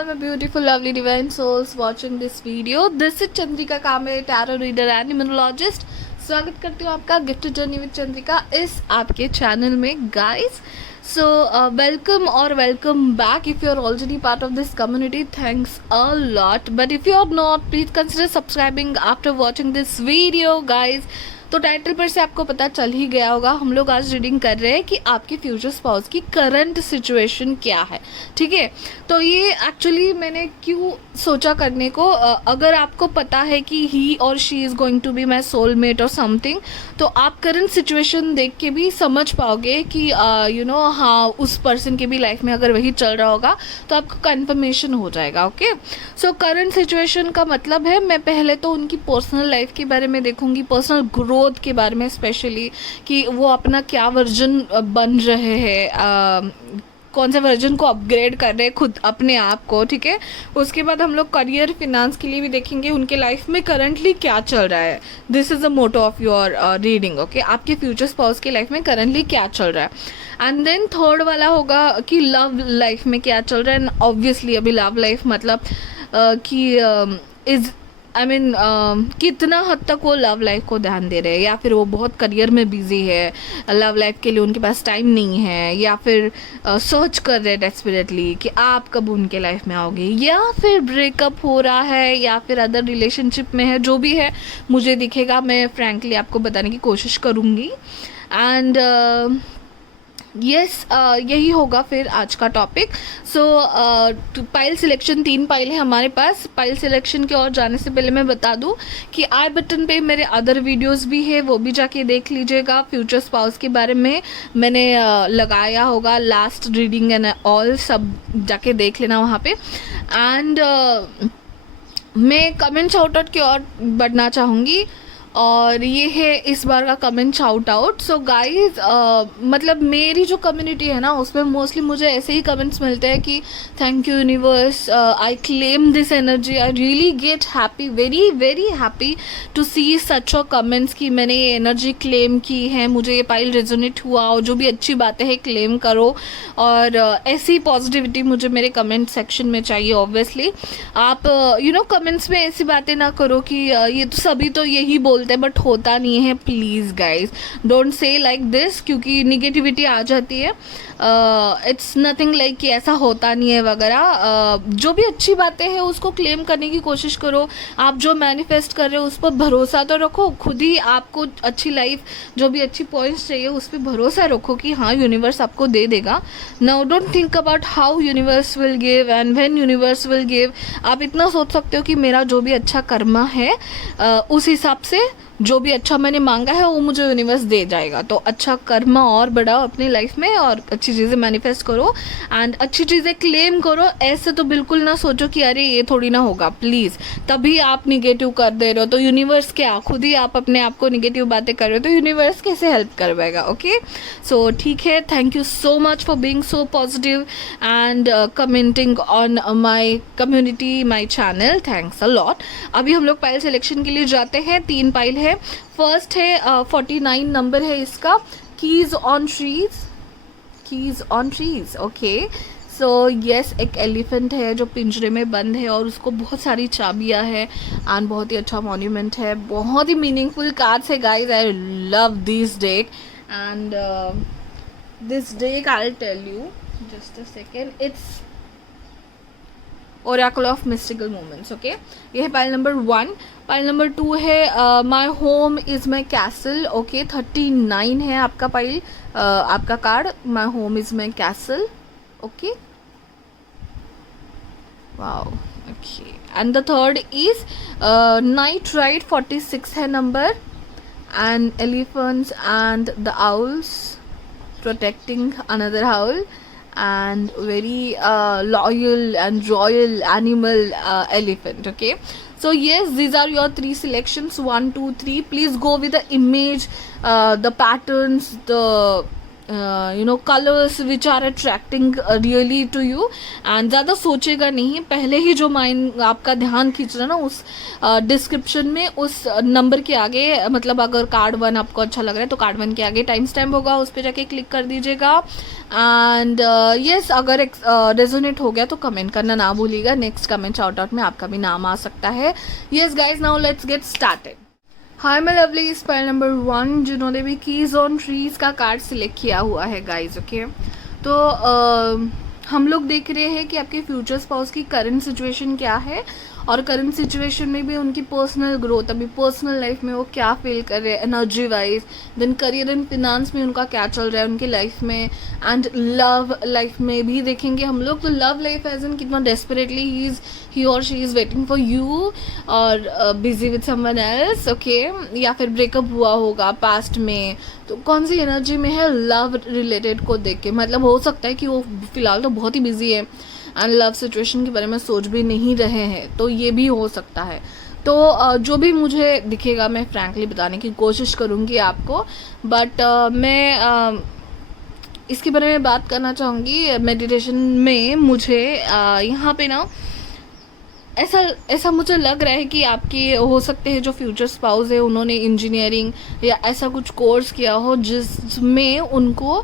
all my beautiful, lovely, divine souls watching this video. This is Chandrika Kamble, tarot reader and numerologist. स्वागत करती हूँ आपका gift journey with Chandrika इस आपके channel में guys. So welcome or welcome back. If you are already part of this community, thanks a lot. But if you are not, please consider subscribing after watching this video guys. तो title पर से आपको पता चल ही गया होगा, हम लोग आज रीडिंग कर रहे हैं कि आपके फ्यूचर स्पाउस की करंट सिचुएशन क्या है. ठीक है, तो ये एक्चुअली मैंने क्यों सोचा करने को, अगर आपको पता है कि ही और she is going to be my soulmate और समथिंग, तो आप करंट सिचुएशन देख के भी समझ पाओगे कि यू नो हाँ उस पर्सन के भी लाइफ में अगर वही चल रहा होगा तो आपको कन्फर्मेशन हो जाएगा. ओके, सो करंट सिचुएशन का मतलब है मैं पहले तो उनकी पर्सनल लाइफ के बारे में देखूंगी, पर्सनल ग्रोथ के बारे में स्पेशली, कि वो अपना क्या वर्जन बन रहे हैं, कौन से वर्जन को अपग्रेड कर रहे हैं खुद अपने आप को. ठीक है, उसके बाद हम लोग करियर फिनेंस के लिए भी देखेंगे उनके लाइफ में करंटली क्या चल रहा है. This is the motto of your reading. Okay, आपके फ्यूचर स्पाउस की लाइफ में करंटली क्या चल रहा है. एंड देन थर्ड वाला होगा कि लव लाइफ में क्या चल रहा है. एंड ऑब्वियसली अभी लव लाइफ मतलब कि इज़ आई मीन कितना हद तक वो लव लाइफ को ध्यान दे रहे हैं, या फिर वो बहुत करियर में बिजी है, लव लाइफ के लिए उनके पास टाइम नहीं है, या फिर सर्च कर रहे हैं डेस्परेटली कि आप कब उनके लाइफ में आओगे, या फिर ब्रेकअप हो रहा है, या फिर अदर रिलेशनशिप में है. जो भी है मुझे दिखेगा, मैं फ्रैंकली आपको बताने की कोशिश करूँगी. एंड यस यही होगा फिर आज का टॉपिक. सो पाइल सिलेक्शन 3 पाइल है हमारे पास. पाइल सिलेक्शन की ओर जाने से पहले मैं बता दूं कि आई बटन पे मेरे अदर वीडियोस भी है, वो भी जाके देख लीजिएगा. फ्यूचर स्पाउस के बारे में मैंने लगाया होगा, लास्ट रीडिंग एंड ऑल सब जाके देख लेना वहाँ पे. एंड मैं कमेंट शाउट आउट की ओर बढ़ना चाहूँगी, और ये है इस बार का comment shout out. So guys मतलब मेरी जो कम्युनिटी है ना उसमें मोस्टली मुझे ऐसे ही कमेंट्स मिलते हैं कि thank you universe, I claim this energy, I really get happy, very very happy to see such a comments कि मैंने ये एनर्जी क्लेम की है, मुझे ये पाइल रेजोनेट हुआ, और जो भी अच्छी बातें हैं क्लेम करो. और ऐसी पॉजिटिविटी मुझे मेरे कमेंट सेक्शन में चाहिए. ऑब्वियसली आप यू नो कमेंट्स में ऐसी बातें ना करो कि ये तो सभी तो यही बोलते हैं बट होता नहीं है. Please guys don't say like this, क्योंकि निगेटिविटी आ जाती है. इट्स नथिंग लाइक कि ऐसा होता नहीं है वगैरह. जो भी अच्छी बातें हैं उसको क्लेम करने की कोशिश करो. आप जो मैनिफेस्ट कर रहे हो उस पर भरोसा तो रखो. खुद ही आपको अच्छी लाइफ, जो भी अच्छी पॉइंट्स चाहिए उस पर भरोसा रखो कि हाँ यूनिवर्स आपको दे देगा. Now don't think about how universe will give and when universe will give. आप इतना सोच सकते हो कि मेरा जो भी अच्छा कर्मा है उस हिसाब से जो भी अच्छा मैंने मांगा है वो मुझे यूनिवर्स दे जाएगा. तो अच्छा कर्मा और बढ़ाओ अपनी लाइफ में, और अच्छी चीज़ें मैनिफेस्ट करो एंड अच्छी चीज़ें क्लेम करो. ऐसे तो बिल्कुल ना सोचो कि अरे ये थोड़ी ना होगा, प्लीज़. तभी आप निगेटिव कर दे रहे हो तो यूनिवर्स क्या, खुद ही आप अपने आप को निगेटिव बातें कर रहे हो तो यूनिवर्स कैसे हेल्प कर पाएगा. ओके, सो ठीक है, thank you so much for being so positive and commenting on my community, my channel. Thanks a lot. अभी हम लोग पाइल सिलेक्शन के लिए जाते हैं. 3 पाइल है. फर्स्ट है 49 नंबर है इसका, keys on trees. Keys on trees. Okay, so yes, एक एलिफेंट है जो पिंजरे में बंद है और उसको बहुत सारी चाबियां है एंड बहुत ही अच्छा मॉन्यूमेंट है. बहुत ही मीनिंगफुल कार्ड्स है guys. I love this deck and this deck I will tell you just a second. It's oracle of mystical moments. Okay, ये है पाइल नंबर 1. पाइल नंबर 2 है my home is my castle. Okay, 39 है आपका pile, आपका card. My home is my castle. Okay, wow. Okay, and the third is night ride. 46 है number. And elephants and the owls protecting another owl, and very loyal and royal animal elephant. Okay, so yes, these are your 3 selections, 1 2 3. Please go with the image, the patterns, the colours which are attracting really to you, and ज़्यादा सोचेगा नहीं, पहले ही जो mind आपका ध्यान खींच रहा है ना उस डिस्क्रिप्शन में उस नंबर के आगे, मतलब अगर कार्ड 1 आपको अच्छा लग रहा है तो कार्ड 1 के आगे टाइम स्टैम्प होगा, उस पर जाके क्लिक कर दीजिएगा। एंड यस, अगर रेजोनेट हो गया तो कमेंट करना ना भूलिएगा, नेक्स्ट कमेंट शाउट आउट में आपका भी नाम आ सकता है। Yes guys, now let's get started. Hi my lovely, spell number 1 जिन्होंने भी कीज ऑन ट्रीज का कार्ड सिलेक्ट किया हुआ है गाइज, ओके। तो हम लोग देख रहे हैं कि आपके फ्यूचर स्पाउस की करंट सिचुएशन क्या है, और करंट सिचुएशन में भी उनकी पर्सनल ग्रोथ, अभी पर्सनल लाइफ में वो क्या फील कर रहे हैं energy wise, then career and finance में उनका क्या चल रहा है उनकी लाइफ में, एंड लव लाइफ में भी देखेंगे हम लोग। तो लव लाइफ एज इन कितना डेस्परेटली ही और she is waiting for you, or busy with someone else, okay, या फिर ब्रेकअप हुआ होगा पास्ट में। तो कौन सी एनर्जी में है लव रिलेटेड को देख के, मतलब हो सकता है कि वो फिलहाल तो बहुत ही बिजी है एंड लव सिचुएशन के बारे में सोच भी नहीं रहे हैं, तो ये भी हो सकता है। तो जो भी मुझे दिखेगा मैं फ्रैंकली बताने की कोशिश करूँगी आपको, बट मैं इसके बारे में बात करना चाहूँगी। मेडिटेशन में मुझे यहाँ पे ना ऐसा मुझे लग रहा है कि आपके हो सकते हैं जो फ्यूचर स्पाउस है उन्होंने इंजीनियरिंग या ऐसा कुछ कोर्स किया हो जिसमें उनको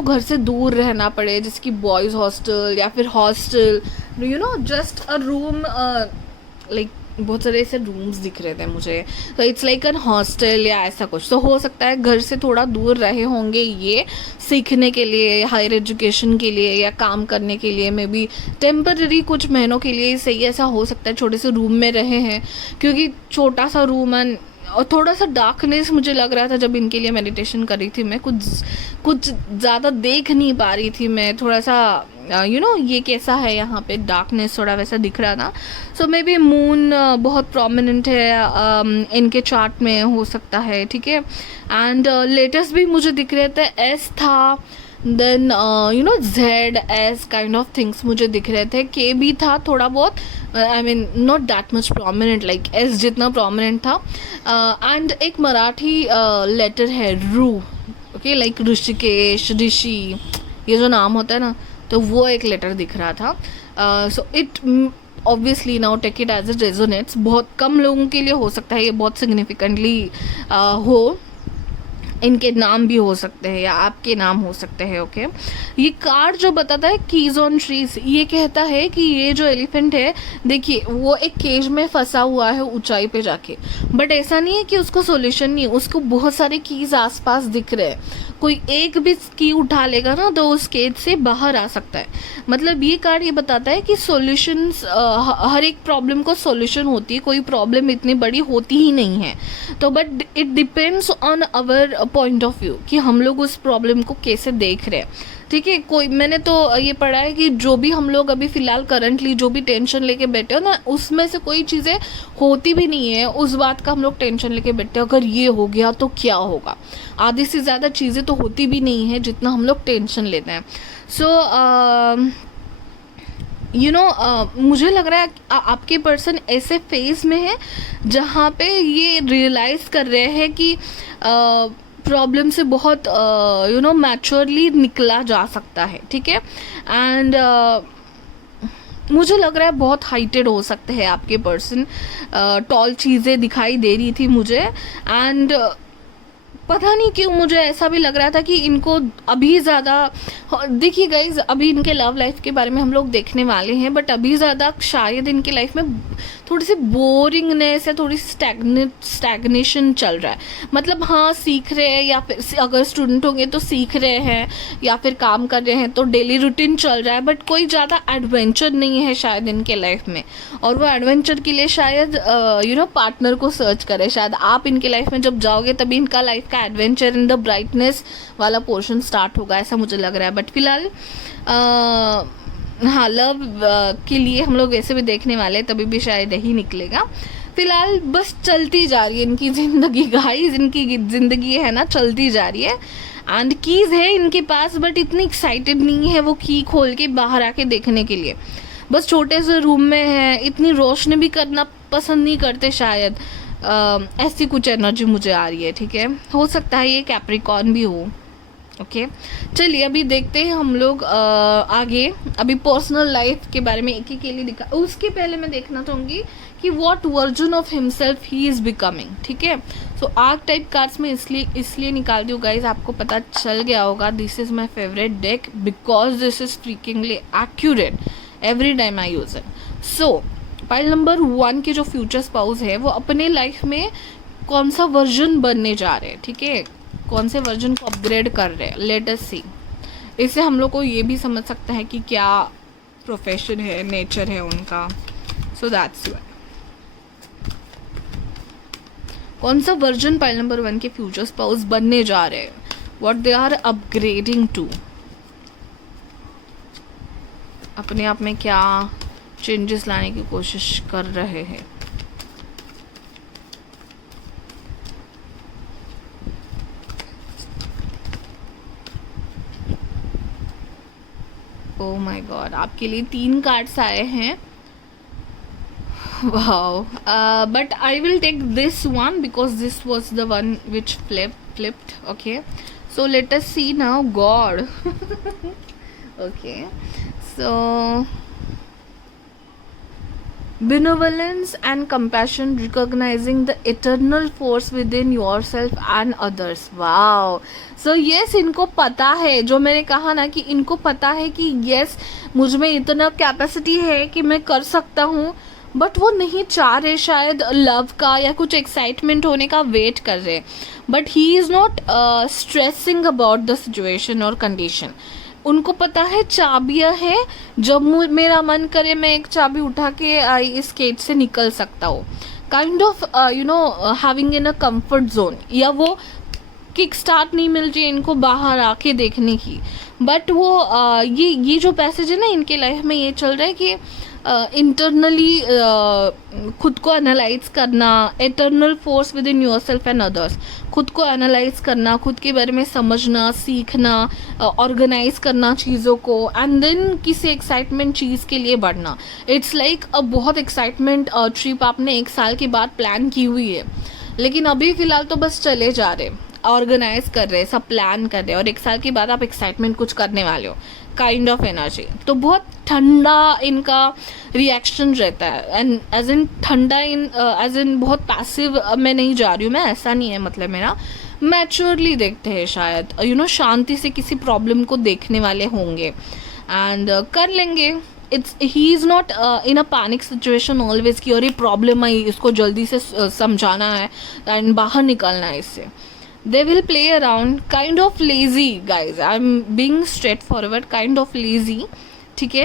घर से दूर रहना पड़े, जैसे कि बॉयज़ हॉस्टल या फिर hostel, just a room, like बहुत सारे ऐसे रूम्स दिख रहे थे मुझे, तो इट्स लाइक एन हॉस्टल या ऐसा कुछ। तो हो सकता है घर से थोड़ा दूर रहे होंगे ये सीखने के लिए, हायर एजुकेशन के लिए या काम करने के लिए, मे बी टेम्पररी कुछ महीनों के लिए सही, ऐसा हो सकता है। छोटे से रूम में रहे हैं क्योंकि छोटा सा रूम एंड और थोड़ा सा डार्कनेस मुझे लग रहा था जब इनके लिए मेडिटेशन कर रही थी मैं, कुछ ज़्यादा देख नहीं पा रही थी मैं, थोड़ा सा ये कैसा है यहाँ पे डार्कनेस थोड़ा वैसा दिख रहा था। सो मे बी मून बहुत प्रोमिनेंट है इनके चार्ट में, हो सकता है, ठीक है। एंड लेटेस्ट भी मुझे दिख रहे थे, एस था, then Z S kind of things मुझे दिख रहे थे, के भी था थोड़ा बहुत, I mean not that much prominent like S जितना प्रोमिनेंट था। एंड एक मराठी लेटर है रू, ओके, लाइक ऋषिकेश, ऋषि, ये जो नाम होता है ना, तो वो एक लेटर दिख रहा था। So it obviously now take it as it resonates, बहुत कम लोगों के लिए हो सकता है ये बहुत सिग्निफिकेंटली हो, इनके नाम भी हो सकते हैं या आपके नाम हो सकते हैं, ओके। ये कार्ड जो बताता है कीज ऑन ट्रीज, ये कहता है कि ये जो एलिफेंट है, देखिए वो एक केज में फंसा हुआ है ऊंचाई पे जाके, बट ऐसा नहीं है कि उसको सॉल्यूशन नहीं है, उसको बहुत सारे कीज आसपास दिख रहे हैं, कोई एक भी की उठा लेगा ना तो उस केज से बाहर आ सकता है। मतलब ये कार्ड ये बताता है कि सॉल्यूशंस, हर एक प्रॉब्लम को सॉल्यूशन होती है, कोई प्रॉब्लम इतनी बड़ी होती ही नहीं है, तो but it depends on our point of view कि हम लोग उस प्रॉब्लम को कैसे देख रहे हैं, ठीक है। कोई मैंने तो ये पढ़ा है कि जो भी हम लोग अभी फ़िलहाल करंटली जो भी टेंशन लेके बैठे हो ना, उसमें से कोई चीज़ें होती भी नहीं है, उस बात का हम लोग टेंशन लेके बैठे हो, अगर ये हो गया तो क्या होगा। आधी से ज़्यादा चीज़ें तो होती भी नहीं है जितना हम लोग टेंशन लेते हैं। सो मुझे लग रहा है आपके पर्सन ऐसे फेज में है जहाँ पे ये रियलाइज़ कर रहे हैं कि प्रॉब्लम से बहुत मैच्योरली निकला जा सकता है, ठीक है। एंड मुझे लग रहा है बहुत हाइटेड हो सकते हैं आपके पर्सन, टॉल चीज़ें दिखाई दे रही थी मुझे, एंड पता नहीं क्यों मुझे ऐसा भी लग रहा था कि इनको अभी ज़्यादा, देखिए गाइज अभी इनके लव लाइफ के बारे में हम लोग देखने वाले हैं, बट अभी ज़्यादा शायद इनके लाइफ में थोड़ी सी बोरिंगनेस या थोड़ी स्टैग्नेशन चल रहा है। मतलब हाँ सीख रहे हैं, या फिर अगर स्टूडेंट होंगे तो सीख रहे हैं, या फिर काम कर रहे हैं तो डेली रूटीन चल रहा है, बट कोई ज़्यादा एडवेंचर नहीं है शायद इनके लाइफ में, और वो एडवेंचर के लिए शायद पार्टनर को सर्च करें। शायद आप इनके लाइफ में जब जाओगे तभी इनका लाइफ का एडवेंचर इन द ब्राइटनेस वाला पोर्शन स्टार्ट होगा, ऐसा मुझे लग रहा है। बट फिलहाल हाँ लव के लिए हम लोग ऐसे भी देखने वाले, तभी भी शायद यही निकलेगा। फिलहाल बस चलती जा रही है इनकी ज़िंदगी गाइस, इनकी ज़िंदगी है ना चलती जा रही है, एंड कीज़ है इनके पास, बट इतनी एक्साइटेड नहीं है वो की खोल के बाहर आके देखने के लिए। बस छोटे से रूम में है, इतनी रोशनी भी करना पसंद नहीं करते शायद, ऐसी कुछ एनर्जी मुझे आ रही है, ठीक है। हो सकता है ये कैप्रिकॉर्न भी हो, ओके चलिए अभी देखते हैं हम लोग आगे। अभी पर्सनल लाइफ के बारे में एक ही के लिए दिखा, उसके पहले मैं देखना चाहूँगी कि what version of himself he is becoming. ठीक है, सो आर्क टाइप कार्ड्स में इसलिए निकाल दी गाइज, आपको पता चल गया होगा this is my favourite deck because this is freakingly accurate every time I use it. So pile number 1 के जो फ्यूचर स्पाउस है वो अपने लाइफ में कौन सा वर्जन बनने जा रहे हैं, ठीक है, कौन से वर्जन को अपग्रेड कर रहे हैं, लेट अस सी। इससे हम लोग को ये भी समझ सकता है कि क्या प्रोफेशन है, नेचर है उनका। सो दैट्स व्हाई कौन सा वर्जन पाइल नंबर 1 के फ्यूचर स्पाउस बनने जा रहे हैं, what they are upgrading to, अपने आप में क्या चेंजेस लाने की कोशिश कर रहे हैं। ओह माय गॉड, आपके लिए 3 कार्ड्स आए हैं। wow but I will take this one because this was the one which flipped. Okay, so let us see now. God okay, so benevolence and compassion, recognizing the eternal force within yourself and others. wow, so yes, इनको पता है, जो मैंने कहा ना कि इनको पता है कि yes मुझ में इतना कैपेसिटी है कि मैं कर सकता हूँ, बट वो नहीं चाह रहे शायद लव का या कुछ एक्साइटमेंट होने का वेट कर रहे, but he is not stressing about the situation और कंडीशन। उनको पता है चाबियाँ है, जब मेरा मन करे मैं एक चाबी उठा के इस केज से निकल सकता हूँ, kind of you know having in a comfort zone, या वो किक स्टार्ट नहीं मिल रही इनको बाहर आके देखने की। बट वो ये जो पैसेज है ना इनके लाइफ में ये चल रहा है कि इंटरनली खुद को एनालाइज करना, eternal force with in your self and others, खुद को एनालाइज करना, खुद के बारे में समझना, सीखना, ऑर्गेनाइज करना चीज़ों को, एंड देन किसी एक्साइटमेंट चीज़ के लिए बढ़ना। इट्स लाइक अ बहुत एक्साइटमेंट ट्रिप आपने 1 साल के बाद प्लान की हुई है, लेकिन अभी फ़िलहाल तो बस चले जा रहे, ऑर्गेनाइज कर रहे, सब प्लान कर रहे, और 1 साल के बाद आप एक्साइटमेंट कुछ करने वाले हो, काइंड ऑफ एनर्जी। तो बहुत ठंडा इनका रिएक्शन रहता है, एंड एज इन ठंडा इन एज इन बहुत पैसिव मैं नहीं जा रही हूँ मैं, ऐसा नहीं है, मतलब मेरा मैच्योरली देखते हैं शायद, यू नो शांति से किसी प्रॉब्लम को देखने वाले होंगे एंड कर लेंगे। It's he is not in a panic situation always कि अरे प्रॉब्लम आई, इसको जल्दी से समझाना है एंड बाहर निकलना है इससे। They will play around, kind of lazy guys, I'm being straightforward, kind of lazy, ठीक है,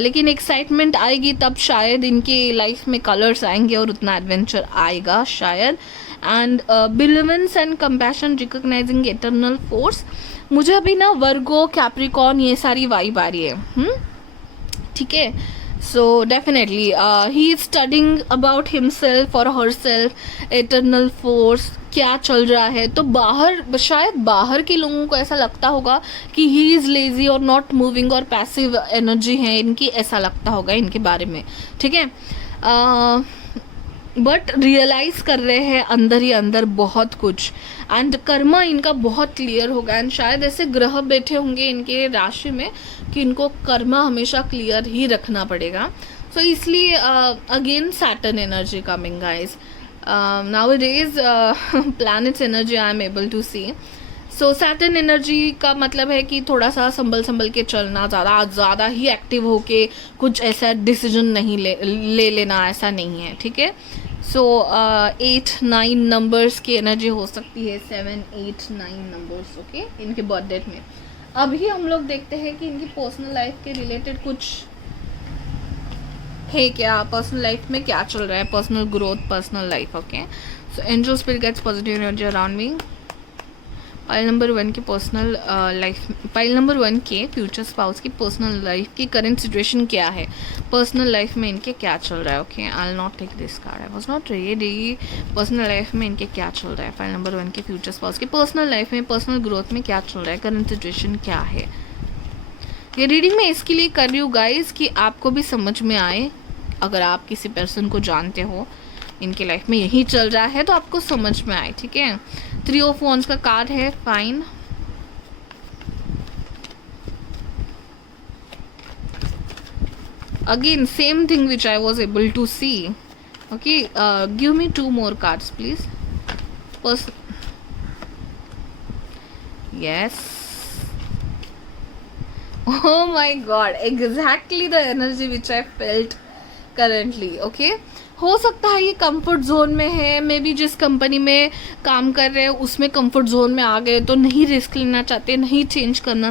लेकिन एक्साइटमेंट आएगी तब शायद इनके लाइफ में कलर्स आएंगे और उतना एडवेंचर आएगा शायद। And believence and compassion, recognising eternal force, मुझे अभी ना वर्गो, कैप्रिकॉर्न ये सारी वाइब आ रही है, ठीक है। सो definitely he is studying about himself और हर सेल्फ, एटर्नल फोर्स क्या चल रहा है। तो बाहर शायद बाहर के लोगों को ऐसा लगता होगा कि ही इज़ लेजी और नॉट मूविंग और पैसिव एनर्जी है इनकी, ऐसा लगता होगा इनके बारे में, ठीक है। बट रियलाइज़ कर रहे हैं अंदर ही अंदर बहुत कुछ, एंड कर्मा इनका बहुत क्लियर होगा, एंड शायद ऐसे ग्रह बैठे होंगे इनके राशि में कि इनको कर्मा हमेशा क्लियर ही रखना पड़ेगा। सो इसलिए again Saturn energy coming guys, nowadays planets energy I am able to see. So Saturn energy का मतलब है कि थोड़ा सा संभल के चलना, ज़्यादा ही एक्टिव होके कुछ ऐसा डिसीजन नहीं ले लेना, ऐसा नहीं है, ठीक है। सो 8-9 नंबर्स की एनर्जी हो सकती है, 7-8-9 नंबर्स, ओके, इनके बर्थ डेट में। अभी हम लोग देखते हैं कि इनकी पर्सनल लाइफ के रिलेटेड कुछ है क्या, पर्सनल लाइफ में क्या चल रहा है, personal growth, personal life, okay. So angel spirit gets positive energy around me. Pile number 1 की पर्सनल लाइफ, पाइल नंबर 1 के फ्यूचर स्पाउस की पर्सनल लाइफ की करंट सिचुएशन क्या है, पर्सनल लाइफ में इनके क्या चल रहा है, okay. I will not take this card, I was not ready. Personal life में इनके क्या चल रहा है, पाइल नंबर 1 के फ्यूचर स्पाउस की पर्सनल लाइफ में, पर्सनल ग्रोथ में क्या चल रहा है, करंट सिचुएशन क्या है। ये रीडिंग मैं इसके लिए कर रही हूँ गाइज कि आपको भी समझ में आए, अगर आप किसी पर्सन को जानते हो इनके लाइफ में यही चल रहा है तो आपको समझ में आए, ठीक है। 3 ऑफ वॉन्ड्स का कार्ड है, fine. again same thing which I was able to see. Okay, give me 2 more cards please. Yes. Oh my god, exactly the energy which I felt currently. Okay, हो सकता है ये comfort zone में है, may be जिस company में काम कर रहे हैं उसमें कंफर्ट जोन में आ गए तो नहीं रिस्क लेना चाहते, नहीं चेंज करना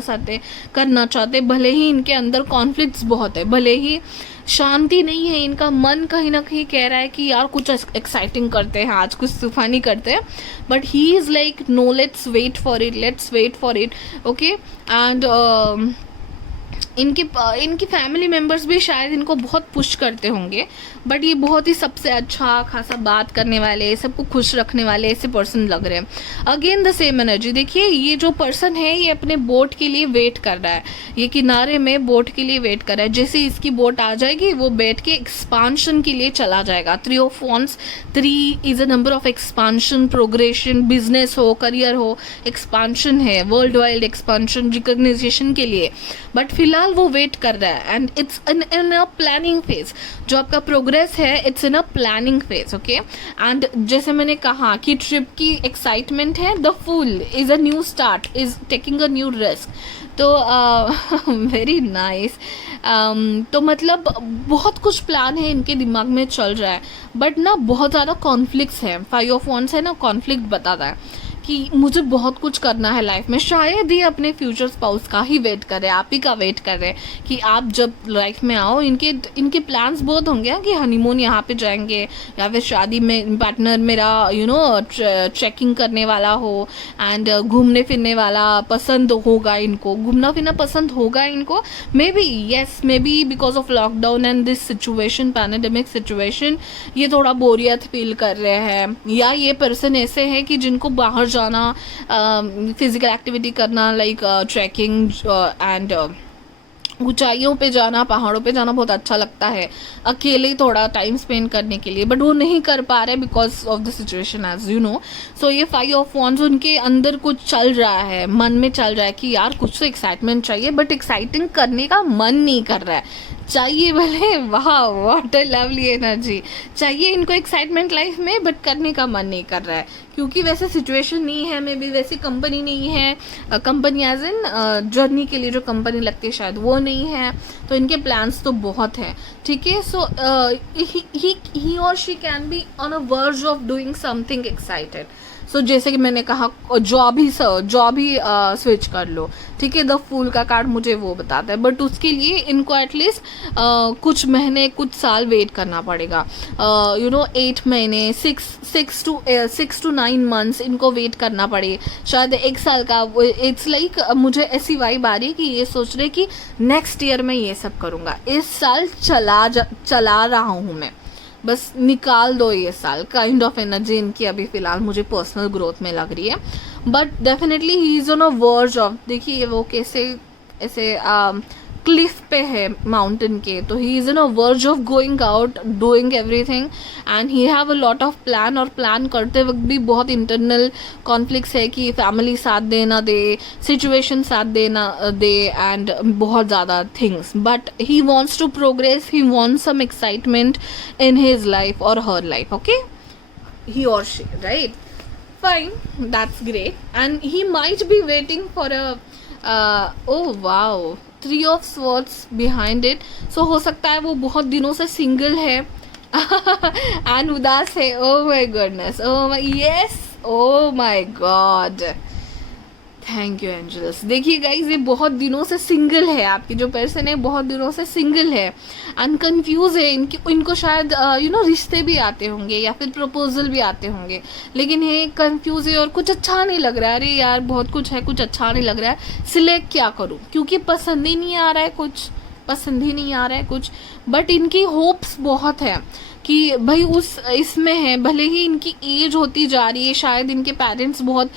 चाहते, भले ही इनके अंदर कॉन्फ्लिक्ट्स बहुत है, भले ही शांति नहीं है, इनका मन कहीं ना कहीं कह रहा है कि यार कुछ एक्साइटिंग करते हैं आज, कुछ तूफानी करते हैं, but he is like no, let's wait for it. Okay, and इनकी फैमिली मेम्बर्स भी शायद इनको बहुत पुश करते होंगे, बट ये बहुत ही सबसे अच्छा खासा बात करने वाले, सबको खुश रखने वाले ऐसे पर्सन लग रहे हैं. Again the same energy. देखिए ये जो पर्सन है ये अपने बोट के लिए वेट कर रहा है, ये किनारे में बोट के लिए वेट कर रहा है. जैसे इसकी बोट आ जाएगी वो बैठ के एक्सपांशन के लिए चला जाएगा. 3 of wands, 3 is a number of expansion, progression, business हो, करियर हो, एक्सपांशन है, वर्ल्ड वाइड एक्सपांशन, रिकॉग्नाइजेशन के लिए. बट फिलहाल वो वेट कर रहा है and it's in a planning phase. जो आपका प्रोग्रेस है it's in a planning phase. Okay, and जैसे मैंने कहा कि ट्रिप की एक्साइटमेंट है. The fool is a new start, is taking a new risk. तो वेरी नाइस. तो मतलब बहुत कुछ प्लान है इनके दिमाग में चल रहा है, बट ना बहुत ज़्यादा कॉन्फ्लिक्ट्स है. 5 ऑफ वॉन्ड्स है ना, कॉन्फ्लिक्ट बताता है कि मुझे बहुत कुछ करना है लाइफ में. शायद ही अपने फ्यूचर स्पाउस का ही वेट कर रहे हैं, आप ही का वेट कर रहे हैं कि आप जब लाइफ में आओ. इनके प्लान्स बहुत होंगे कि हनीमून यहाँ पे जाएंगे, या फिर शादी में पार्टनर मेरा ट्रैकिंग करने वाला हो, एंड घूमने फिरने वाला पसंद होगा इनको, घूमना फिरना पसंद होगा इनको. May be because of lockdown and this situation, pandemic situation, ये थोड़ा बोरियत फील कर रहे हैं. या ये पर्सन ऐसे है कि जिनको बाहर जाना, फिजिकल एक्टिविटी करना, लाइक ट्रैकिंग एंड ऊंचाइयों पे जाना, पहाड़ों पे जाना बहुत अच्छा लगता है, अकेले थोड़ा टाइम स्पेंड करने के लिए, बट वो नहीं कर पा रहे because of the situation as you know. So ये 5 ऑफ वॉन्ड्स उनके अंदर कुछ चल रहा है, मन में चल रहा है कि यार कुछ तो एक्साइटमेंट चाहिए, बट एक्साइटिंग करने का मन नहीं कर रहा है. चाहिए भले, वाह व्हाट अ लवली एनर्जी. चाहिए इनको एक्साइटमेंट लाइफ में, बट करने का मन नहीं कर रहा है क्योंकि वैसे सिचुएशन नहीं है, मे बी वैसी कंपनी नहीं है, कंपनी एज इन जर्नी के लिए जो कंपनी लगती है शायद वो नहीं है. तो इनके प्लान्स तो बहुत हैं. ठीक है, सो ही और she can be on a verge of doing something excited. So जैसे कि मैंने कहा जॉब ही स्विच कर लो. ठीक है, द फूल का कार्ड मुझे वो बताता है, बट उसके लिए इनको एटलीस्ट कुछ महीने, कुछ साल वेट करना पड़ेगा. 8 महीने, 6 to 9 months इनको वेट करना पड़े, शायद 1 साल का. इट्स लाइक मुझे ऐसी वाइब आ रही है कि ये सोच रहे कि नेक्स्ट ईयर में ये सब करूँगा, इस साल चला रहा हूँ मैं, बस निकाल दो ये साल. काइंड ऑफ एनर्जी इनकी अभी फिलहाल मुझे पर्सनल ग्रोथ में लग रही है, but definitely he is on a verge of. देखिए वो कैसे ऐसे क्लिफ पे है माउंटेन के, तो ही is in a verge of going out, doing everything, and he have a lot of plan. और प्लान करते वक्त भी बहुत इंटरनल कॉन्फ्लिक्ट्स है कि फैमिली साथ दे ना दे, सिचुएशन साथ दे ना दे, एंड बहुत ज़्यादा things. But he wants to progress, he wants some excitement in his life or her life. Okay, he or she, right? Fine, that's great. And he might be waiting for a oh wow, 3 of swords behind it. So हो सकता है वो बहुत दिनों से single है and उदास है. oh my goodness, oh my yes, oh my god, thank you angels. देखिए गाइज ये बहुत दिनों से सिंगल है, आपकी जो पर्सन है बहुत दिनों से सिंगल है एंड कंफ्यूज है. इनको शायद रिश्ते भी आते होंगे या फिर प्रपोजल भी आते होंगे, लेकिन ये कंफ्यूज है और कुछ अच्छा नहीं लग रहा है. अरे यार बहुत कुछ है, कुछ अच्छा नहीं लग रहा है, सिलेक्ट क्या करूँ, क्योंकि पसंद ही नहीं आ रहा है कुछ. बट इनकी होप्स बहुत है कि भाई उस इसमें है, भले ही इनकी एज होती जा रही है, शायद इनके पेरेंट्स बहुत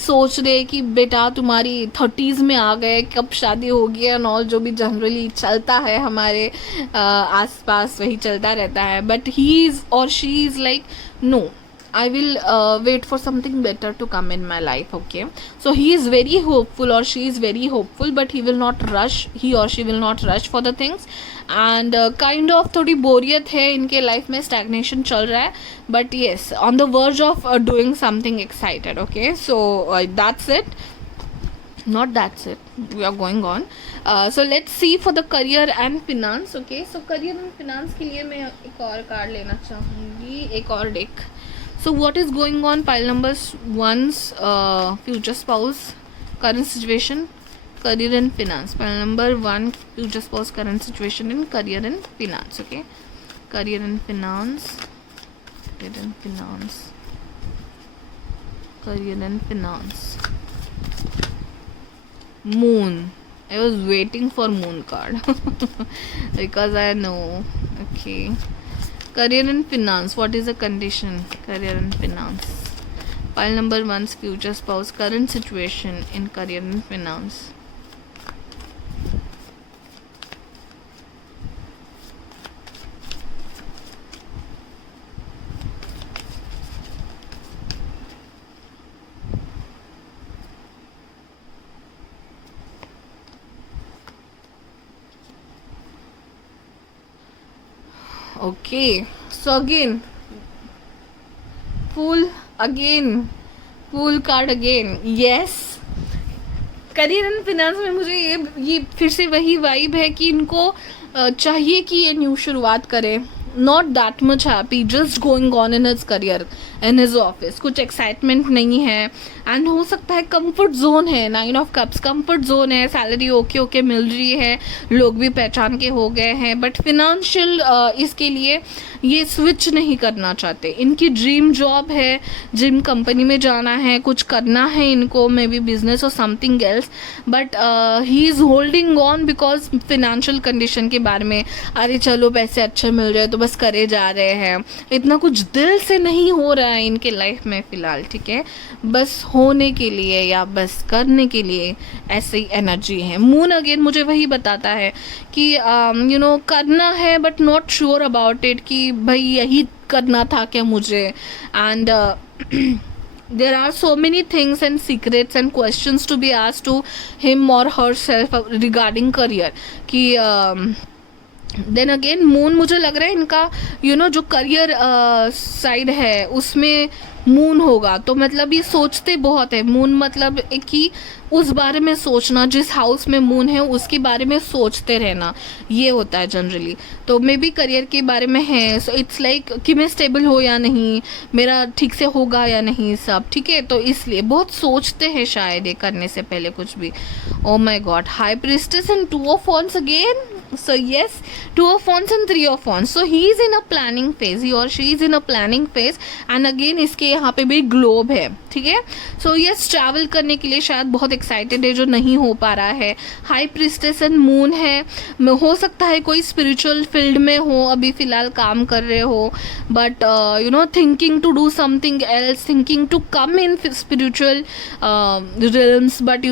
सोच रहे कि बेटा तुम्हारी 30s में आ गए, कब शादी होगी एंड ऑल, जो भी जनरली चलता है हमारे आसपास वही चलता रहता है. बट ही इज़ और she is like no, I will wait for something better to come in my life. Okay, so he is very hopeful or she is very hopeful, but he will not rush, he or she will not rush for the things. And kind of थोड़ी बोरियत है इनके life में, stagnation चल रहा है, but yes, on the verge of doing something excited. Okay, so that's it. Not that's it, we are going on. So let's see for the career and finance. Okay, so career and finance के लिए मैं एक और card लेना चाहूँगी, एक और deck. So what is going on? Pile numbers 1's future spouse, current situation, career and finance. Pile number 1, future spouse, current situation in career and finance. Okay, career and finance, career and finance, career and finance. Moon. I was waiting for moon card because I know. Okay, career and finance, what is the condition? Career and finance. Pile number 1's future spouse, current situation in career and finance. Okay, so again fool card again. Yes, career and finance में मुझे ये फिर से वही vibe है कि इनको चाहिए कि ये न्यू शुरुआत करे. Not that much happy, just going on in his career in his office. कुछ एक्साइटमेंट नहीं है, एंड हो सकता है कंफर्ट जोन है. 9 ऑफ कप्स कंफर्ट जोन है, सैलरी ओके मिल रही है, लोग भी पहचान के हो गए हैं, बट फिनेंशियल इसके लिए ये स्विच नहीं करना चाहते. इनकी ड्रीम जॉब है, ड्रीम कंपनी में जाना है, कुछ करना है इनको, मे बी बिजनेस और something else, but he is holding on because financial condition के बारे में, अरे चलो पैसे अच्छे मिल रहे तो बस करे जा रहे हैं. इतना कुछ दिल से नहीं हो रहा है इनके लाइफ में फ़िलहाल. ठीक है, बस होने के लिए या बस करने के लिए ऐसी एनर्जी है. मून अगेन मुझे वही बताता है कि यू नो करना है but not sure about it, कि भाई यही करना था क्या मुझे. And there are so many things and secrets and questions to be asked to him or herself regarding career कि देन अगेन मून मुझे लग रहा है इनका जो करियर साइड है उसमें मून होगा, तो मतलब ये सोचते बहुत है. मून मतलब कि उस बारे में सोचना, जिस हाउस में मून है उसके बारे में सोचते रहना, ये होता है जनरली. तो मे बी करियर के बारे में है, सो इट्स लाइक कि मैं स्टेबल हो या नहीं, मेरा ठीक से होगा या नहीं सब. ठीक है, तो इसलिए बहुत सोचते हैं शायद ये करने से पहले कुछ भी. Oh my God, high priestess and 2 of wands again. So yes, 2 of wands and 3 of wands. So he is in a planning phase, he or she is in a planning phase. And again इसके यहाँ पे भी globe है. ठीक है, so yes travel करने के लिए शायद बहुत एक्साइटेड है, जो नहीं हो पा रहा है. हाई प्रिस्टेस एंड मून है, हो सकता है कोई स्पिरिचुअल फील्ड में हो, अभी फ़िलहाल काम कर रहे हो, but thinking to do something else, thinking to come in spiritual realms, but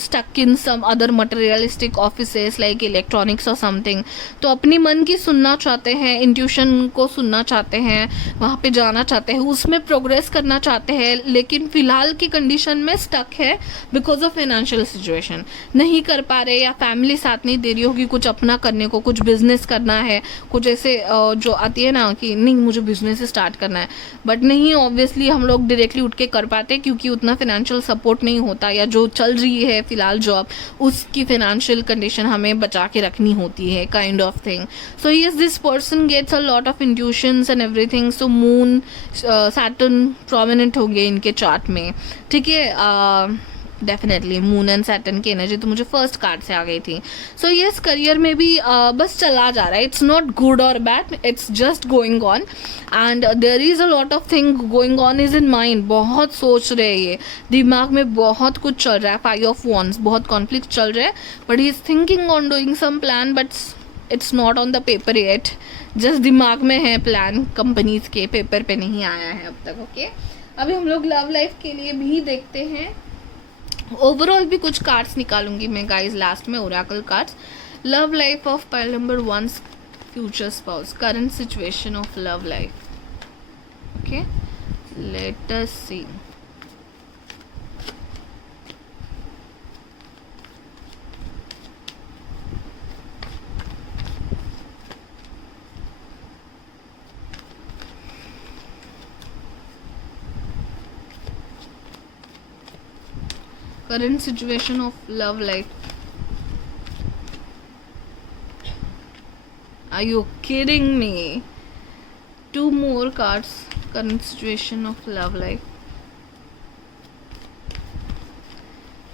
stuck in some other materialistic offices like electronics or something. तो अपनी मन की सुनना चाहते हैं, इंट्यूशन को सुनना चाहते हैं, वहाँ पे जाना चाहते हैं, उसमें प्रोग्रेस करना चाहते हैं, लेकिन फ़िलहाल की कंडीशन में स्टक है बिकॉज ऑफ फाइनेंशियल सिचुएशन. नहीं कर पा रहे या फैमिली साथ नहीं दे रही होगी कुछ अपना करने को, कुछ बिजनेस करना है, कुछ ऐसे जो आती है ना कि नहीं मुझे बिजनेस स्टार्ट करना है, बट नहीं ऑब्वियसली हम लोग डायरेक्टली उठ के कर पाते क्योंकि उतना फाइनेंशियल सपोर्ट नहीं होता, या जो चल रही है फ़िलहाल जॉब उसकी फाइनेंशियल कंडीशन हमें बचा के रखनी होती है, kind of thing. So yes, this person gets a lot of intuitions and everything. So moon Saturn prominent हो गए इनके चार्ट में. ठीक है, डेफिनेटली मून एंड सैटर्न की एनर्जी तो मुझे फर्स्ट कार्ड से आ गई थी. सो यस, करियर में भी बस चला जा रहा है. इट्स नॉट गुड और bad, it's just going on, and there is a lot of thing going on is in mind. बहुत सोच रहे हैं ये, दिमाग में बहुत कुछ चल रहा है. 5 of wands, बहुत कॉन्फ्लिक्ट चल रहा है, but he is thinking on doing some plan, but it's not on the paper yet. Just दिमाग में है प्लान, कंपनीज के पेपर पे नहीं आया है अब तक. ओके, अभी हम लोग लव लाइफ के लिए भी देखते हैं. ओवरऑल भी कुछ कार्ड्स निकालूंगी मैं गाइज लास्ट में, Oracle cards. Love life of pile number 1 future spouse, current situation of love life. Okay, Let us see. Current situation of love life. Are you kidding me? 2 more cards. Current situation of love life.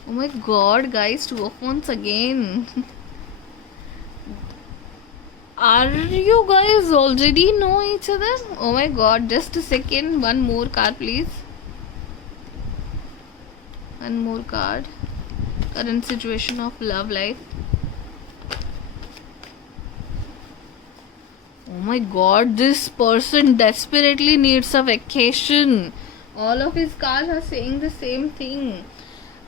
Oh my god, guys, 2 of wands again. Are you guys already know each other? Oh my god, just a second. One more card, please. One more card. Current situation of love life. Oh my god, this person desperately needs a vacation. All of his cards are saying the same thing.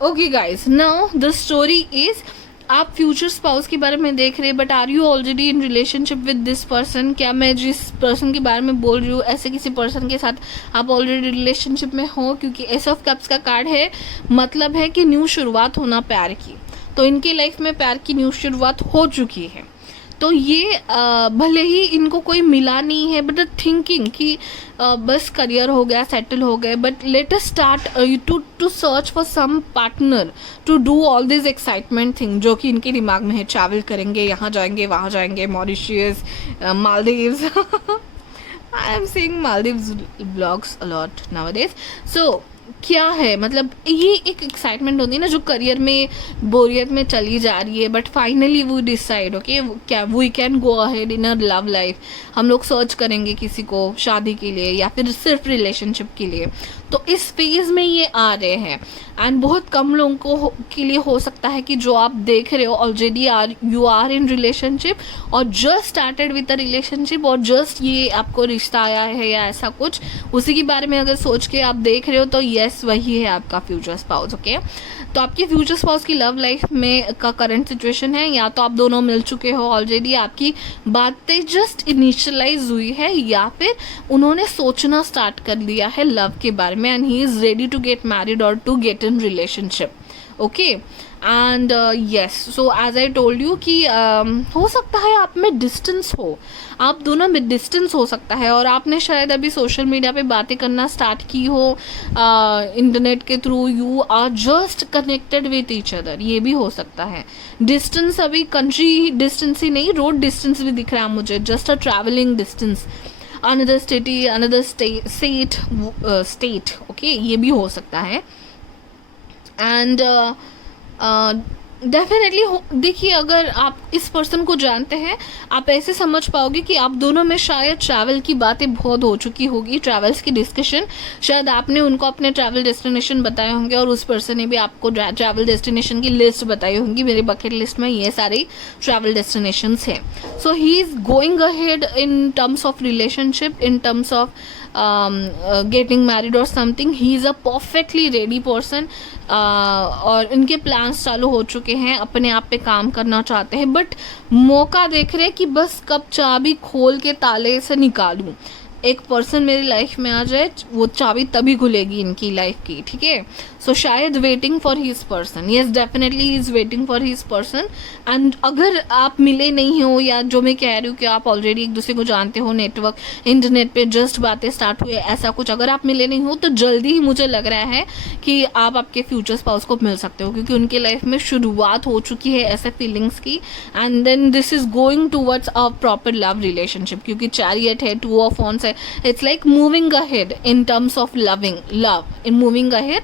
Okay guys, now the story is, आप future spouse के बारे में देख रहे हैं, but are you already in relationship with this person? क्या मैं जिस पर्सन के बारे में बोल रही हूँ ऐसे किसी पर्सन के साथ आप ऑलरेडी रिलेशनशिप में हो? क्योंकि एस ऑफ कप्स का कार्ड है, मतलब है कि न्यू शुरुआत होना प्यार की। तो इनके लाइफ में प्यार की न्यू शुरुआत हो चुकी है। तो ये भले ही इनको कोई मिला नहीं है, बट थिंकिंग कि बस करियर हो गया, सेटल हो गए, but let us start to search for some partner to do all this excitement thing, जो कि इनके दिमाग में है। ट्रैवल करेंगे, यहाँ जाएंगे, वहाँ जाएंगे, Mauritius, Maldives. I am seeing Maldives blogs a lot nowadays. So क्या है, मतलब ये एक एक्साइटमेंट होती है ना, जो करियर में बोरियत में चली जा रही है, बट फाइनली वो डिसाइड ओके क्या we can go ahead in a love life. हम लोग सर्च करेंगे किसी को शादी के लिए या फिर सिर्फ रिलेशनशिप के लिए। तो इस फेज में ये आ रहे हैं, एंड बहुत कम लोगों को के लिए हो सकता है कि जो आप देख रहे हो already you are in relationship और just started with a relationship, और जस्ट ये आपको रिश्ता आया है या ऐसा कुछ, उसी के बारे में अगर सोच के आप देख रहे हो तो यस वही है आपका फ्यूचर स्पाउस। ओके, तो आपके फ्यूचर स्पाउस की लव लाइफ में का करंट सिचुएशन है, या तो आप दोनों मिल चुके हो ऑलरेडी, आपकी बातें जस्ट इनिशियलाइज हुई है, या फिर उन्होंने सोचना स्टार्ट कर दिया है लव के बारे में, and he is ready to get married और to get in relationship. Okay, and yes, so as I told you कि हो सकता है आप में डिस्टेंस हो, आप दोनों में डिस्टेंस हो सकता है, और आपने शायद अभी सोशल मीडिया पे बातें करना स्टार्ट की हो इंटरनेट के through, you are just connected with each other, ये भी हो सकता है। डिस्टेंस अभी कंट्री डिस्टेंस ही नहीं, रोड डिस्टेंस भी दिख रहा है मुझे, just a travelling distance, another city, another state. Okay, ये भी हो सकता है। एंड डेफिनेटली देखिए, अगर आप इस पर्सन को जानते हैं, आप ऐसे समझ पाओगे कि आप दोनों में शायद ट्रैवल की बातें बहुत हो चुकी होगी, ट्रैवल्स की डिस्कशन, शायद आपने उनको अपने ट्रैवल डेस्टिनेशन बताए होंगे और उस पर्सन ने भी आपको ट्रैवल डेस्टिनेशन की लिस्ट बताई होंगी। मेरी बकेट लिस्ट में ये सारी ट्रैवल डेस्टिनेशंस हैं। So he is going ahead in terms of relationship, in terms of getting married और something. He is a perfectly ready person, और इनके प्लान्स चालू हो चुके हैं, अपने आप पे काम करना चाहते हैं, बट मौका देख रहे हैं कि बस कब चाबी खोल के ताले से निकालूं, एक पर्सन मेरी लाइफ में आ जाए, वो चाबी तभी खुलेगी इनकी लाइफ की। ठीक है, सो शायद waiting for his person, yes definitely he is waiting for his person. And अगर आप मिले नहीं हो, या जो मैं कह रही हूँ कि आप ऑलरेडी एक दूसरे को जानते हो, नेटवर्क इंटरनेट पे जस्ट बातें स्टार्ट हुई, ऐसा कुछ अगर आप मिले नहीं हो, तो जल्दी ही मुझे लग रहा है कि आप आपके फ्यूचर स्पाउस को मिल सकते हो, क्योंकि उनके लाइफ में शुरुआत हो चुकी है ऐसे फीलिंग्स की, and then this is going towards a proper love relationship, क्योंकि चैरियट है, 2 ऑफ वॉन्ड्स है। It's like moving ahead in terms of in moving ahead,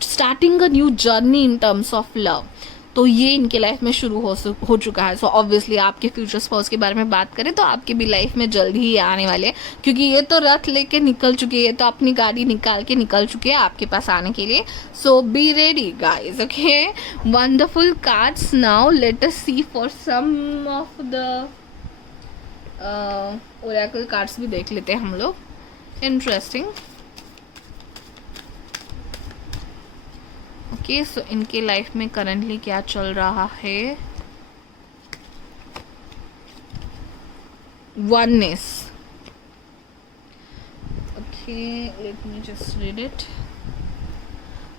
starting a new journey in terms of love. तो ये इनके life में शुरू हो चुका है। सो ऑब्वियसली आपके फ्यूचर स्पाउस के बारे में बात करें तो आपके भी लाइफ में जल्द ही आने वाले हैं, क्योंकि ये तो रथ लेके निकल चुके हैं, तो अपनी गाड़ी निकाल के निकल चुके हैं आपके पास आने के लिए। So be ready guys. Okay, wonderful cards. Now let us see for some of the oracle cards भी देख लेते हैं हम लोग। इंटरेस्टिंग। ओके, सो इनके लाइफ में करंटली क्या चल रहा है? Oneness. Okay, Okay, let me just read it.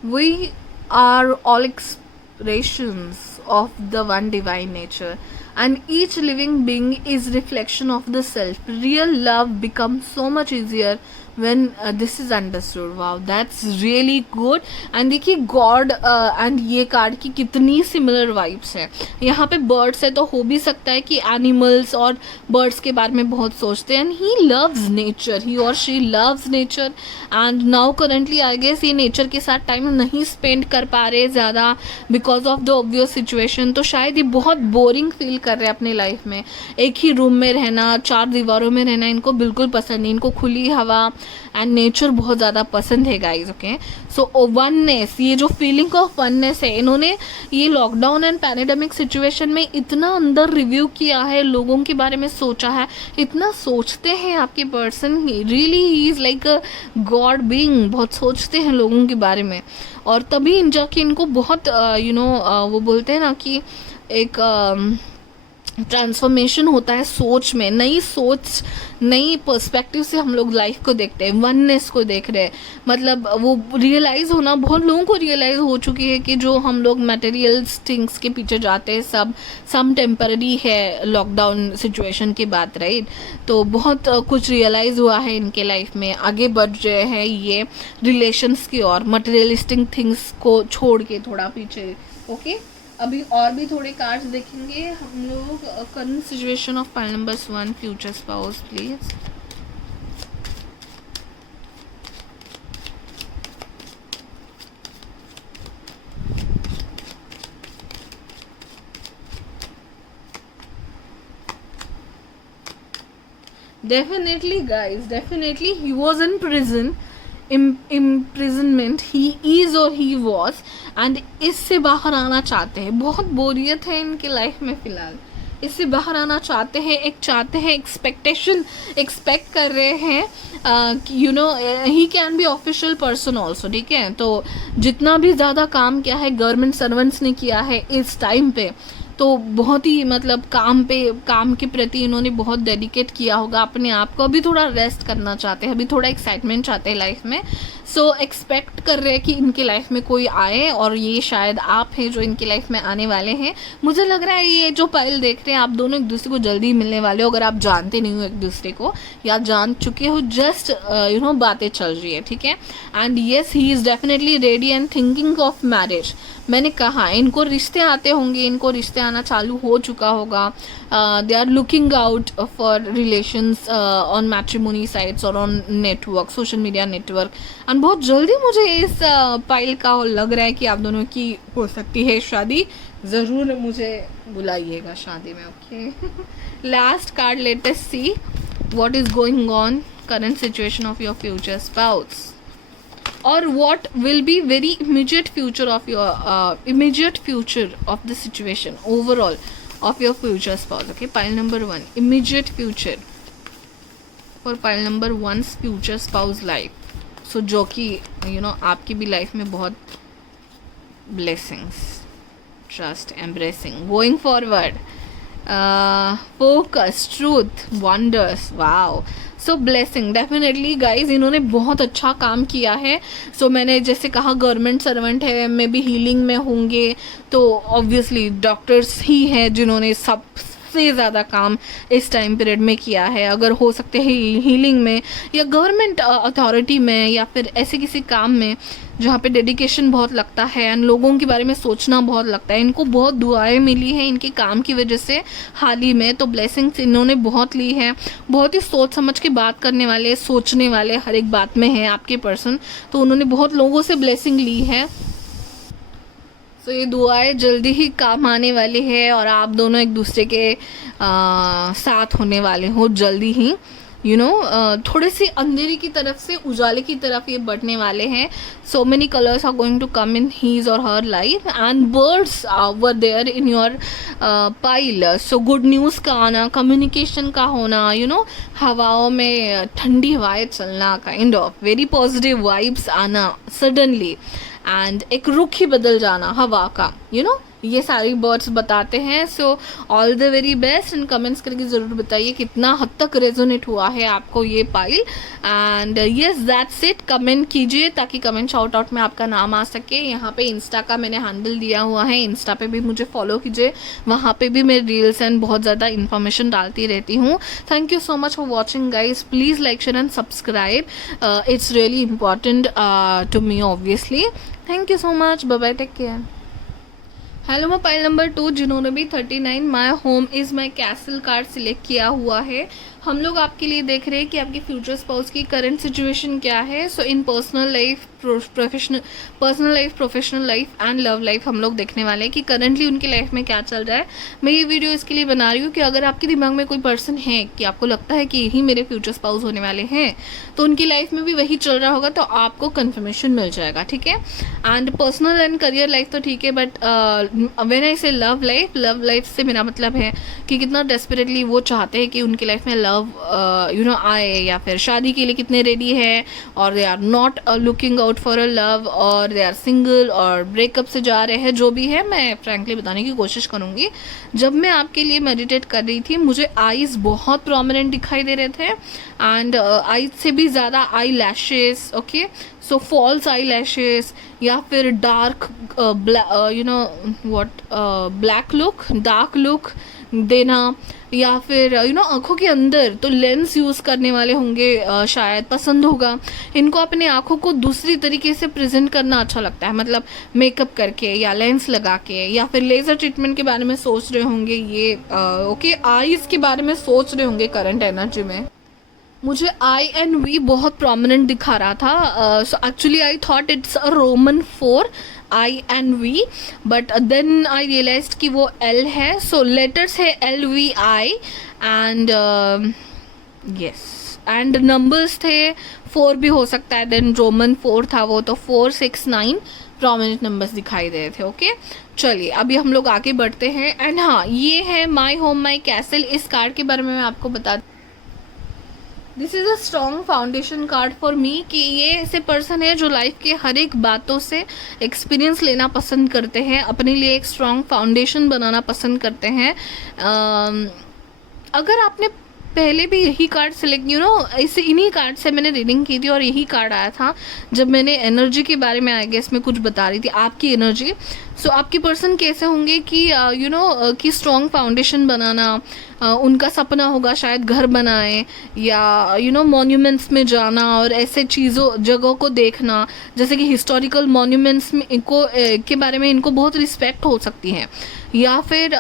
We are all expressions of the one divine nature, and each living being is reflection of the self. Real love becomes so much easier when this is understood. Wow, that's really good. And देखिए God and ये card की कितनी similar vibes है. यहाँ पे birds है तो हो भी सकता है कि एनिमल्स और बर्ड्स के बारे में बहुत सोचते हैं. And he loves nature, he और she loves nature. And now currently I guess ये नेचर के साथ टाइम नहीं स्पेंड कर पा रहे ज़्यादा because of the obvious situation. तो शायद ये बहुत बोरिंग फील कर रहे हैं अपने लाइफ में. एक ही रूम में रहना, चार दीवारों में रहना इनको बिल्कुल पसंद नहीं. इनको खुली हवा एंड नेचर बहुत ज़्यादा पसंद है गाइज. ओके, सो वननेस, ये जो फीलिंग ऑफ वननेस है, इन्होंने ये लॉकडाउन एंड पैंडेमिक सिचुएशन में इतना अंदर रिव्यू किया है, लोगों के बारे में सोचा है. इतना सोचते हैं आपके person, really he is like a God being. बहुत सोचते हैं लोगों के बारे में, और तभी इन जाके इनको बहुत वो बोलते हैं ना कि एक ट्रांसफॉर्मेशन होता है सोच में. नई सोच, नई पर्सपेक्टिव से हम लोग लाइफ को देखते हैं, वननेस को देख रहे हैं. मतलब वो रियलाइज़ होना, बहुत लोगों को रियलाइज़ हो चुकी है कि जो हम लोग मटेरियल्स थिंग्स के पीछे जाते हैं सम टेम्पररी है लॉकडाउन सिचुएशन के बाद, राइट. तो बहुत कुछ रियलाइज़ हुआ है इनके लाइफ में. आगे बढ़ रहे हैं ये रिलेशंस की और मटेरियलिस्टिक थिंग्स को छोड़ के थोड़ा पीछे. ओके, अभी और भी थोड़े कार्ड्स देखेंगे हम लोग. Current situation of pile number 1, future spouse please. Definitely guys, definitely he was in prison, imprisonment he is or he was, and इससे बाहर आना चाहते हैं. बहुत बोरियत है इनके लाइफ में फ़िलहाल, इससे बाहर आना चाहते हैं. एक्सपेक्टेशन एक्सपेक्ट कर रहे हैं. He can be official person also, ठीक है. तो जितना भी ज़्यादा काम किया है गवर्नमेंट सर्वेंट्स ने किया है इस टाइम पे, तो बहुत ही मतलब काम के प्रति इन्होंने बहुत डेडिकेट किया होगा अपने आप को. अभी थोड़ा रेस्ट करना चाहते हैं, अभी थोड़ा एक्साइटमेंट चाहते हैं लाइफ में. सो एक्सपेक्ट कर रहे हैं कि इनके लाइफ में कोई आए, और ये शायद आप हैं जो इनकी लाइफ में आने वाले हैं. मुझे लग रहा है ये जो पाइल देख रहे हैं आप दोनों एक दूसरे को जल्दी मिलने वाले हो. अगर आप जानते नहीं हो एक दूसरे को या जान चुके हो, जस्ट बातें चल रही है, ठीक है. And yes, he is definitely ready and thinking of marriage. मैंने कहा इनको रिश्ते आते होंगे, इनको रिश्ते आना चालू हो चुका होगा. They are looking out for relations on matrimony sites और on network, social media network. And बहुत जल्दी मुझे इस पाइल का लग रहा है कि आप दोनों की हो सकती है शादी. ज़रूर मुझे बुलाइएगा शादी में. Okay, last card, let us see what is going on current situation of your future spouse, or what will be very immediate future of your of the situation overall of your future spouse. Okay, pile number 1, immediate future for pile number 1's future spouse life. So जो कि आपकी भी life में बहुत blessings, trust, embracing, going forward, focus, truth, wonders. wow. सो blessing definitely guys, इन्होंने बहुत अच्छा काम किया है. सो मैंने जैसे कहा गवर्नमेंट सर्वेंट है, मे बी हीलिंग में होंगे, तो ऑब्वियसली डॉक्टर्स ही हैं जिन्होंने सबसे ज़्यादा काम इस टाइम पीरियड में किया है. अगर हो सकते हैं हीलिंग में या गवर्नमेंट अथॉरिटी में या फिर ऐसे किसी काम में जहाँ पे डेडिकेशन बहुत लगता है एंड लोगों के बारे में सोचना बहुत लगता है. इनको बहुत दुआएं मिली हैं इनके काम की वजह से हाल ही में. तो ब्लेसिंग्स इन्होंने बहुत ली है. बहुत ही सोच समझ के बात करने वाले, सोचने वाले हर एक बात में हैं आपके पर्सन. तो उन्होंने बहुत लोगों से ब्लेसिंग ली है. सो ये दुआएं जल्दी ही काम आने वाली है और आप दोनों एक दूसरे के साथ होने वाले हो जल्दी ही. थोड़े से अंधेरी की तरफ से उजाले की तरफ ये बढ़ने वाले हैं. So many colours are going to come in his or her life and birds were there in your pile. So good news का आना, कम्युनिकेशन का होना, हवाओं में ठंडी हवाएं चलना, kind of very positive vibes आना सडनली, एंड एक रुख ही बदल जाना हवा का, ये सारी बर्ड्स बताते हैं। So all the very best, and comments करके ज़रूर बताइए कितना हद तक रेजोनेट हुआ है आपको ये pile. And yes that's it, comment कीजिए ताकि कमेंट शाउट आउट में आपका नाम आ सके। यहाँ पे इंस्टा का मैंने हैंडल दिया हुआ है, इंस्टा पे भी मुझे फॉलो कीजिए, वहाँ पे भी मैं रील्स एंड बहुत ज़्यादा इन्फॉर्मेशन डालती रहती हूँ। Thank you so much for watching guys, please like share and subscribe, it's really important to me obviously. Thank you so much, bye bye, take care. Hello, मैं पाइल नंबर 2 जिन्होंने भी 39 my home is my castle card select किया हुआ है, हम लोग आपके लिए देख रहे हैं कि आपके फ्यूचर स्पाउस की करंट सिचुएशन क्या है। So in personal life, professional life and love life हम लोग देखने वाले हैं कि करंटली उनकी लाइफ में क्या चल रहा है। मैं ये वीडियो इसके लिए बना रही हूँ कि अगर आपके दिमाग में कोई पर्सन है कि आपको लगता है कि यही मेरे फ्यूचर स्पाउस होने वाले हैं, तो उनकी लाइफ में भी वही चल रहा होगा, तो आपको कन्फर्मेशन मिल जाएगा, ठीक है। And personal and career life तो ठीक है, बट व्हेन आई से लव लाइफ से मेरा मतलब है कि कितना डेस्परेटली वो चाहते हैं कि उनकी लाइफ में लव आए, या फिर शादी के लिए कितने रेडी है, और they are not looking out for a love, और दे आर सिंगल, और ब्रेकअप से जा रहे हैं, जो भी है मैं फ्रैंकली बताने की कोशिश करूँगी। जब मैं आपके लिए मेडिटेट कर रही थी मुझे आईज बहुत प्रोमिनेंट दिखाई दे रहे थे, एंड आईज से भी ज़्यादा आई लैशेस, ओके, सो फॉल्स आई लैशेस, या फिर dark black look, dark look देना, या फिर आँखों के अंदर तो लेंस यूज़ करने वाले होंगे, शायद पसंद होगा इनको अपने आँखों को दूसरी तरीके से प्रेजेंट करना अच्छा लगता है, मतलब मेकअप करके या लेंस लगा के, या फिर लेज़र ट्रीटमेंट के बारे में सोच रहे होंगे ये, ओके, आईज़ के बारे में सोच रहे होंगे करंट एनर्जी में। मुझे आई एंड वी बहुत प्रोमिनेंट दिखा रहा था, so actually I thought it's a Roman 4 I and V, but then I realise कि वो एल है, सो लेटर्स है L V I, and yes, and numbers थे 4 भी हो सकता है, देन रोमन 4 था वो, तो 4 6 9 प्रोमिनेंट नंबर्स दिखाई दे रहे थे, ओके। चलिए अभी हम लोग आगे बढ़ते हैं, एंड हाँ, ये है माई होम माई कैसल। इस कार्ड के बारे में मैं आपको बता, this is a strong foundation card for me, कि ये ऐसे पर्सन है जो लाइफ के हर एक बातों से एक्सपीरियंस लेना पसंद करते हैं, अपने लिए एक स्ट्रॉन्ग फाउंडेशन बनाना पसंद करते हैं। अगर आपने पहले भी यही कार्ड सेलेक्ट इसे इन्हीं कार्ड से मैंने रीडिंग की थी, और यही कार्ड आया था जब मैंने एनर्जी के बारे में आई गेस में कुछ बता रही थी, आपकी एनर्जी। सो आपके पर्सन कैसे होंगे कि कि स्ट्रॉन्ग फाउंडेशन बनाना, उनका सपना होगा शायद घर बनाए, या मॉन्यूमेंट्स में जाना और ऐसे जगहों को देखना, जैसे कि हिस्टोरिकल मॉन्यूमेंट्स में इनको के बारे में इनको बहुत रिस्पेक्ट हो सकती है, या फिर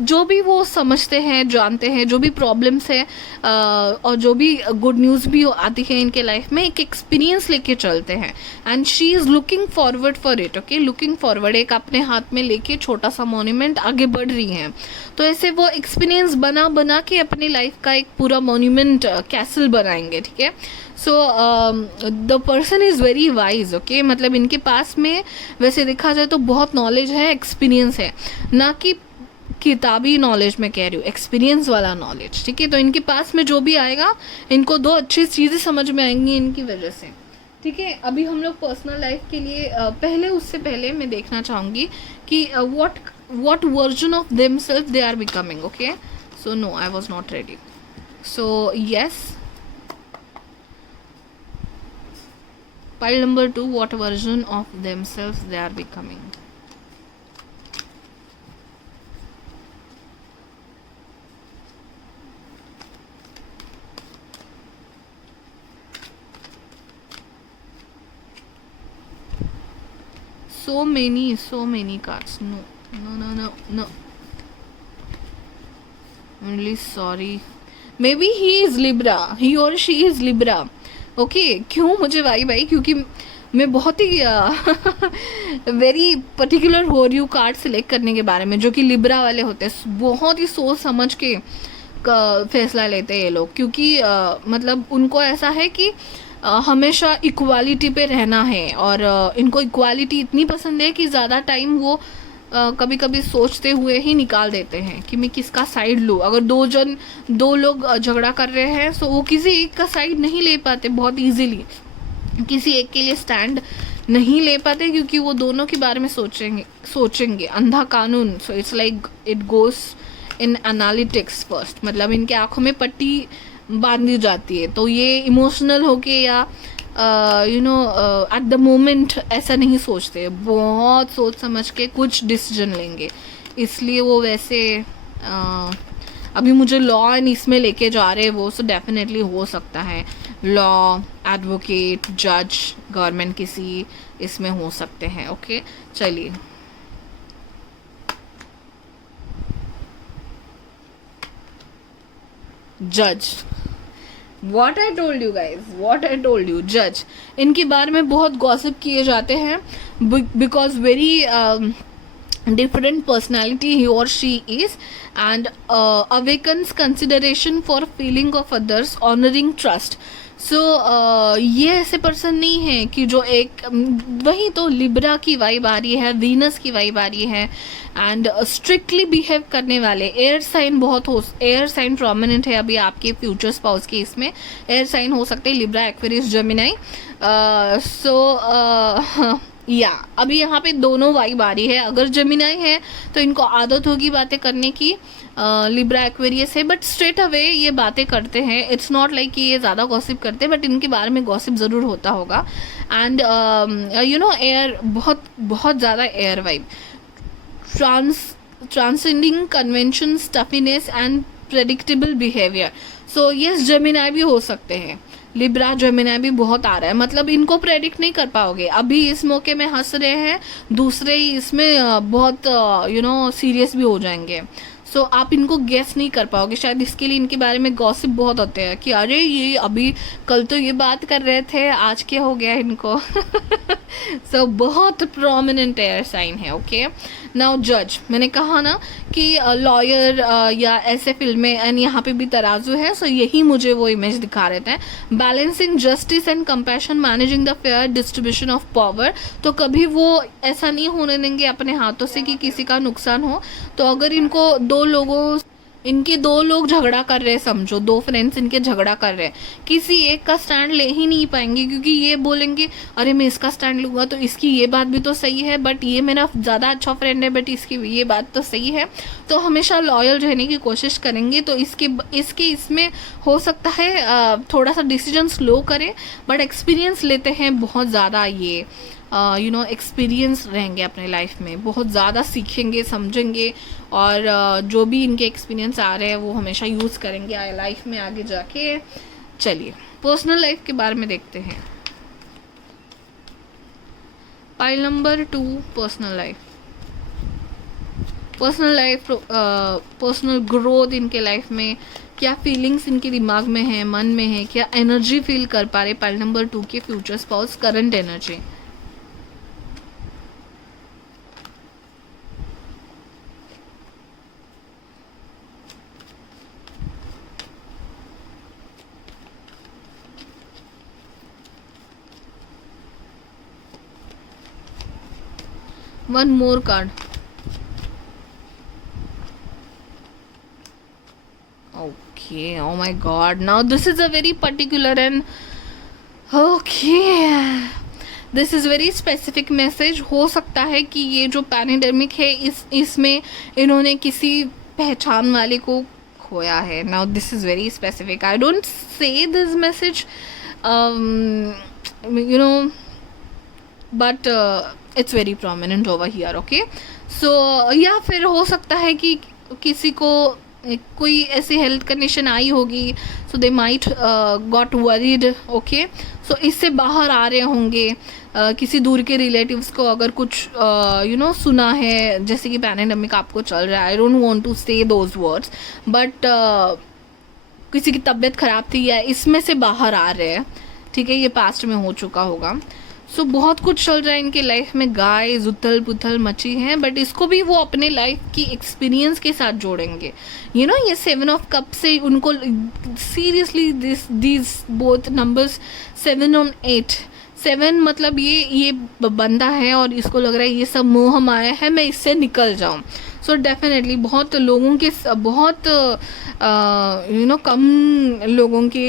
जो भी वो समझते हैं, जानते हैं, जो भी प्रॉब्लम्स है, और जो भी गुड न्यूज़ भी आती है इनके लाइफ में, एक एक्सपीरियंस लेके चलते हैं, and she is looking forward for it, okay, looking forward, एक अपने हाथ में लेके छोटा सा मॉन्यूमेंट आगे बढ़ रही हैं। तो ऐसे वो एक्सपीरियंस बना के अपनी लाइफ का एक पूरा मॉन्यूमेंट कैसल बनाएंगे, ठीक है। So the person is very wise, okay, मतलब इनके पास में वैसे देखा जाए तो बहुत नॉलेज है, एक्सपीरियंस है, ना कि किताबी नॉलेज में कह रही हूँ, एक्सपीरियंस वाला नॉलेज, ठीक है। तो इनके पास में जो भी आएगा, इनको 2 अच्छी चीज़ें समझ में आएंगी इनकी वजह से, ठीक है। अभी हम लोग पर्सनल लाइफ के लिए उससे पहले मैं देखना चाहूँगी कि what version of themselves they are becoming, okay. So no, I was not ready. So yes, pile number 2, what version of themselves they are becoming. So many cards. No. I'm really sorry. Maybe he is Libra. He or she is Libra. Okay. क्यों मुझे भाई क्योंकि मैं बहुत ही very particular हो रही हूँ card select करने के बारे में, जो कि लिब्रा वाले होते हैं, बहुत ही सोच समझ के फैसला लेते हैं ये लोग, क्योंकि मतलब उनको ऐसा है कि हमेशा इक्वालिटी पे रहना है, और इनको इक्वालिटी इतनी पसंद है कि ज़्यादा टाइम वो कभी कभी सोचते हुए ही निकाल देते हैं कि मैं किसका साइड लूँ। अगर दो लोग झगड़ा कर रहे हैं तो वो किसी एक का साइड नहीं ले पाते बहुत इजीली, किसी एक के लिए स्टैंड नहीं ले पाते क्योंकि वो दोनों के बारे में सोचेंगे अंधा कानून. So it's like it goes in analytics first, मतलब इनके आंखों में पट्टी बांधी जाती है. तो ये इमोशनल होके या एट द मोमेंट ऐसा नहीं सोचते, बहुत सोच समझ के कुछ डिसीजन लेंगे. इसलिए वो वैसे अभी मुझे लॉ एंड इसमें लेके जा रहे हैं वो, सो डेफिनेटली हो सकता है लॉ, एडवोकेट, जज, गवर्नमेंट किसी इसमें हो सकते हैं. ओके चलिए. जज, What I told you guys, what I told you, जज इनके बारे में बहुत गॉसिप किए जाते हैं because very different personality he or she is, and awakens consideration for feeling of others, honoring trust. सो ये ऐसे पर्सन नहीं है कि जो एक वही तो लिब्रा की वाइब आ रही है, वीनस की वाइब आ रही है, एंड स्ट्रिक्टली बिहेव करने वाले. एयर साइन बहुत हो, एयर साइन प्रोमिनेंट है अभी आपके फ्यूचर स्पाउस के. इसमें एयर साइन हो सकते हैं लिब्रा, एक्वेरियस, जेमिनाई. या अभी यहाँ पे दोनों वाइब आ रही है. अगर जेमिनाई है तो इनको आदत होगी बातें करने की, लिब्रा एक्वेरियस है बट स्ट्रेट अवे ये बातें करते हैं. इट्स नॉट लाइक कि ये ज़्यादा गॉसिप करते हैं, बट इनके बारे में गॉसिप ज़रूर होता होगा. एंड एयर, बहुत बहुत ज़्यादा air vibe, transcending convention, stuffiness and predictable behaviour. So yes, Gemini भी हो सकते हैं. लिब्रा, जेमिनाई भी बहुत आ रहा है, मतलब इनको प्रेडिक्ट नहीं कर पाओगे. अभी इस मौके में हंस रहे हैं, दूसरे ही इसमें बहुत सीरियस भी हो जाएंगे. सो आप इनको गेस नहीं कर पाओगे. शायद इसके लिए इनके बारे में गॉसिप बहुत होते हैं कि अरे ये अभी कल तो ये बात कर रहे थे, आज क्या हो गया इनको. सो बहुत प्रोमिनेंट एयर साइन है. ओके नाउ जज, मैंने कहा ना कि लॉयर या ऐसे फिल्में, एंड यहाँ पे भी तराजू है. सो यही मुझे वो इमेज दिखा रहे थे. Balancing justice and compassion, managing the fair distribution of power. तो कभी वो ऐसा नहीं होने देंगे अपने हाथों से कि किसी का नुकसान हो. तो अगर इनको इनके दो लोग झगड़ा कर रहे हैं, समझो दो फ्रेंड्स इनके झगड़ा कर रहे हैं, किसी एक का स्टैंड ले ही नहीं पाएंगे, क्योंकि ये बोलेंगे अरे मैं इसका स्टैंड लूँगा तो इसकी ये बात भी तो सही है, बट ये मेरा ज़्यादा अच्छा फ्रेंड है, बट इसकी ये बात तो सही है. तो हमेशा लॉयल रहने की कोशिश करेंगे. तो इसमें हो सकता है थोड़ा सा डिसीजन स्लो करें, बट एक्सपीरियंस लेते हैं बहुत ज़्यादा. ये एक्सपीरियंस रहेंगे अपने लाइफ में, बहुत ज़्यादा सीखेंगे, समझेंगे, और जो भी इनके एक्सपीरियंस आ रहे हैं वो हमेशा यूज़ करेंगे लाइफ में आगे जाके. चलिए पर्सनल लाइफ के बारे में देखते हैं. Pile number 2, personal life. Personal growth इनके लाइफ में, क्या फीलिंग्स इनके दिमाग में है, मन में है, क्या एनर्जी फील कर पा रहे पाइल नंबर 2 के future spouse, current energy. One more card. Okay, oh my god, now this is a very particular and okay, this is very specific message. हो सकता है कि ये जो पैंडेमिक है इसमें इन्होंने किसी पहचान वाले को खोया है. Now this is very specific. I don't say this message but it's very prominent over here. Okay, so या फिर हो सकता है कि किसी को कोई ऐसी हेल्थ कंडीशन आई होगी, so they might got worried. Okay, so इससे बाहर आ रहे होंगे. किसी दूर के रिलेटिव्स को अगर कुछ सुना है, जैसे कि पैंडेमिक आपको चल रहा है, आई डोंट वांट टू से दोज वर्ड्स, बट किसी की तबीयत ख़राब थी या इसमें से बाहर आ रहे हैं. ठीक है, ये पास्ट में हो चुका होगा. सो बहुत कुछ चल रहा है इनके लाइफ में, गाइस उथल पुथल मची है, बट इसको भी वो अपने लाइफ की एक्सपीरियंस के साथ जोड़ेंगे. ये 7 ऑफ कप से उनको सीरियसली दिस बोथ नंबर्स 7 और 8, 7 मतलब ये बंदा है और इसको लग रहा है ये सब मोह माया है, मैं इससे निकल जाऊँ. सो डेफिनेटली बहुत लोगों के बहुत कम लोगों के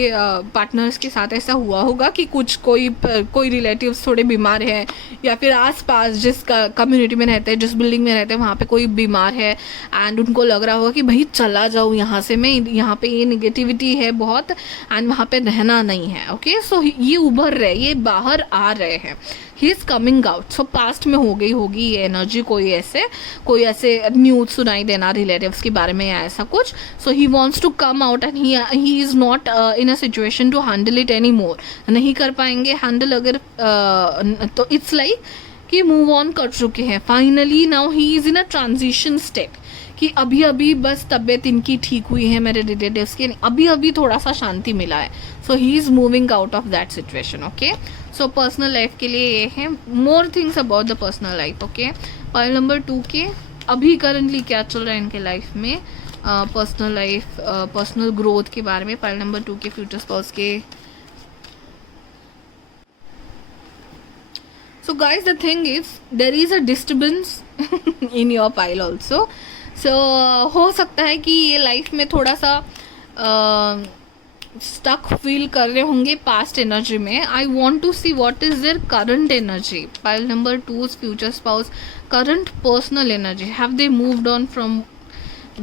पार्टनर्स के साथ ऐसा हुआ होगा कि कोई रिलेटिव्स थोड़े बीमार हैं, या फिर आसपास जिस कम्युनिटी में रहते हैं, जिस बिल्डिंग में रहते हैं, वहाँ पे कोई बीमार है एंड उनको लग रहा होगा कि भाई चला जाऊँ यहाँ से, मैं यहाँ पे ये निगेटिविटी है बहुत एंड वहाँ पे रहना नहीं है. ओके, सो ये उभर रहे, ये बाहर आ रहे हैं, he is coming out. So past में हो गई होगी ये एनर्जी, कोई ऐसे न्यूज़ सुनाई देना रिलेटिव्स के बारे में या ऐसा कुछ. So he wants to come out and he is not in a situation to handle it any more. नहीं कर पाएंगे हैंडल अगर तो इट्स लाइक कि मूव ऑन कर चुके हैं finally. Now he is in a transition step कि अभी अभी बस तबीयत इनकी ठीक हुई है, मेरे रिलेटिव्स की अभी अभी थोड़ा सा शांति मिला है. So he is moving out of that situation. Okay, so personal life के लिए ये है. More things about the personal life. Okay, pile number 2 के अभी करंटली क्या चल रहा है इनके लाइफ में, पर्सनल लाइफ, पर्सनल ग्रोथ के बारे में. पाइल नंबर 2 के फ्यूचर स्पाउस के. So guys, the thing is there is a disturbance in your pile also. So हो सकता है कि ये लाइफ में थोड़ा सा स्टक फील कर रहे होंगे पास्ट एनर्जी में. I want to see what is their current energy. Pile number 2 future spouse, current personal energy. Have they moved on from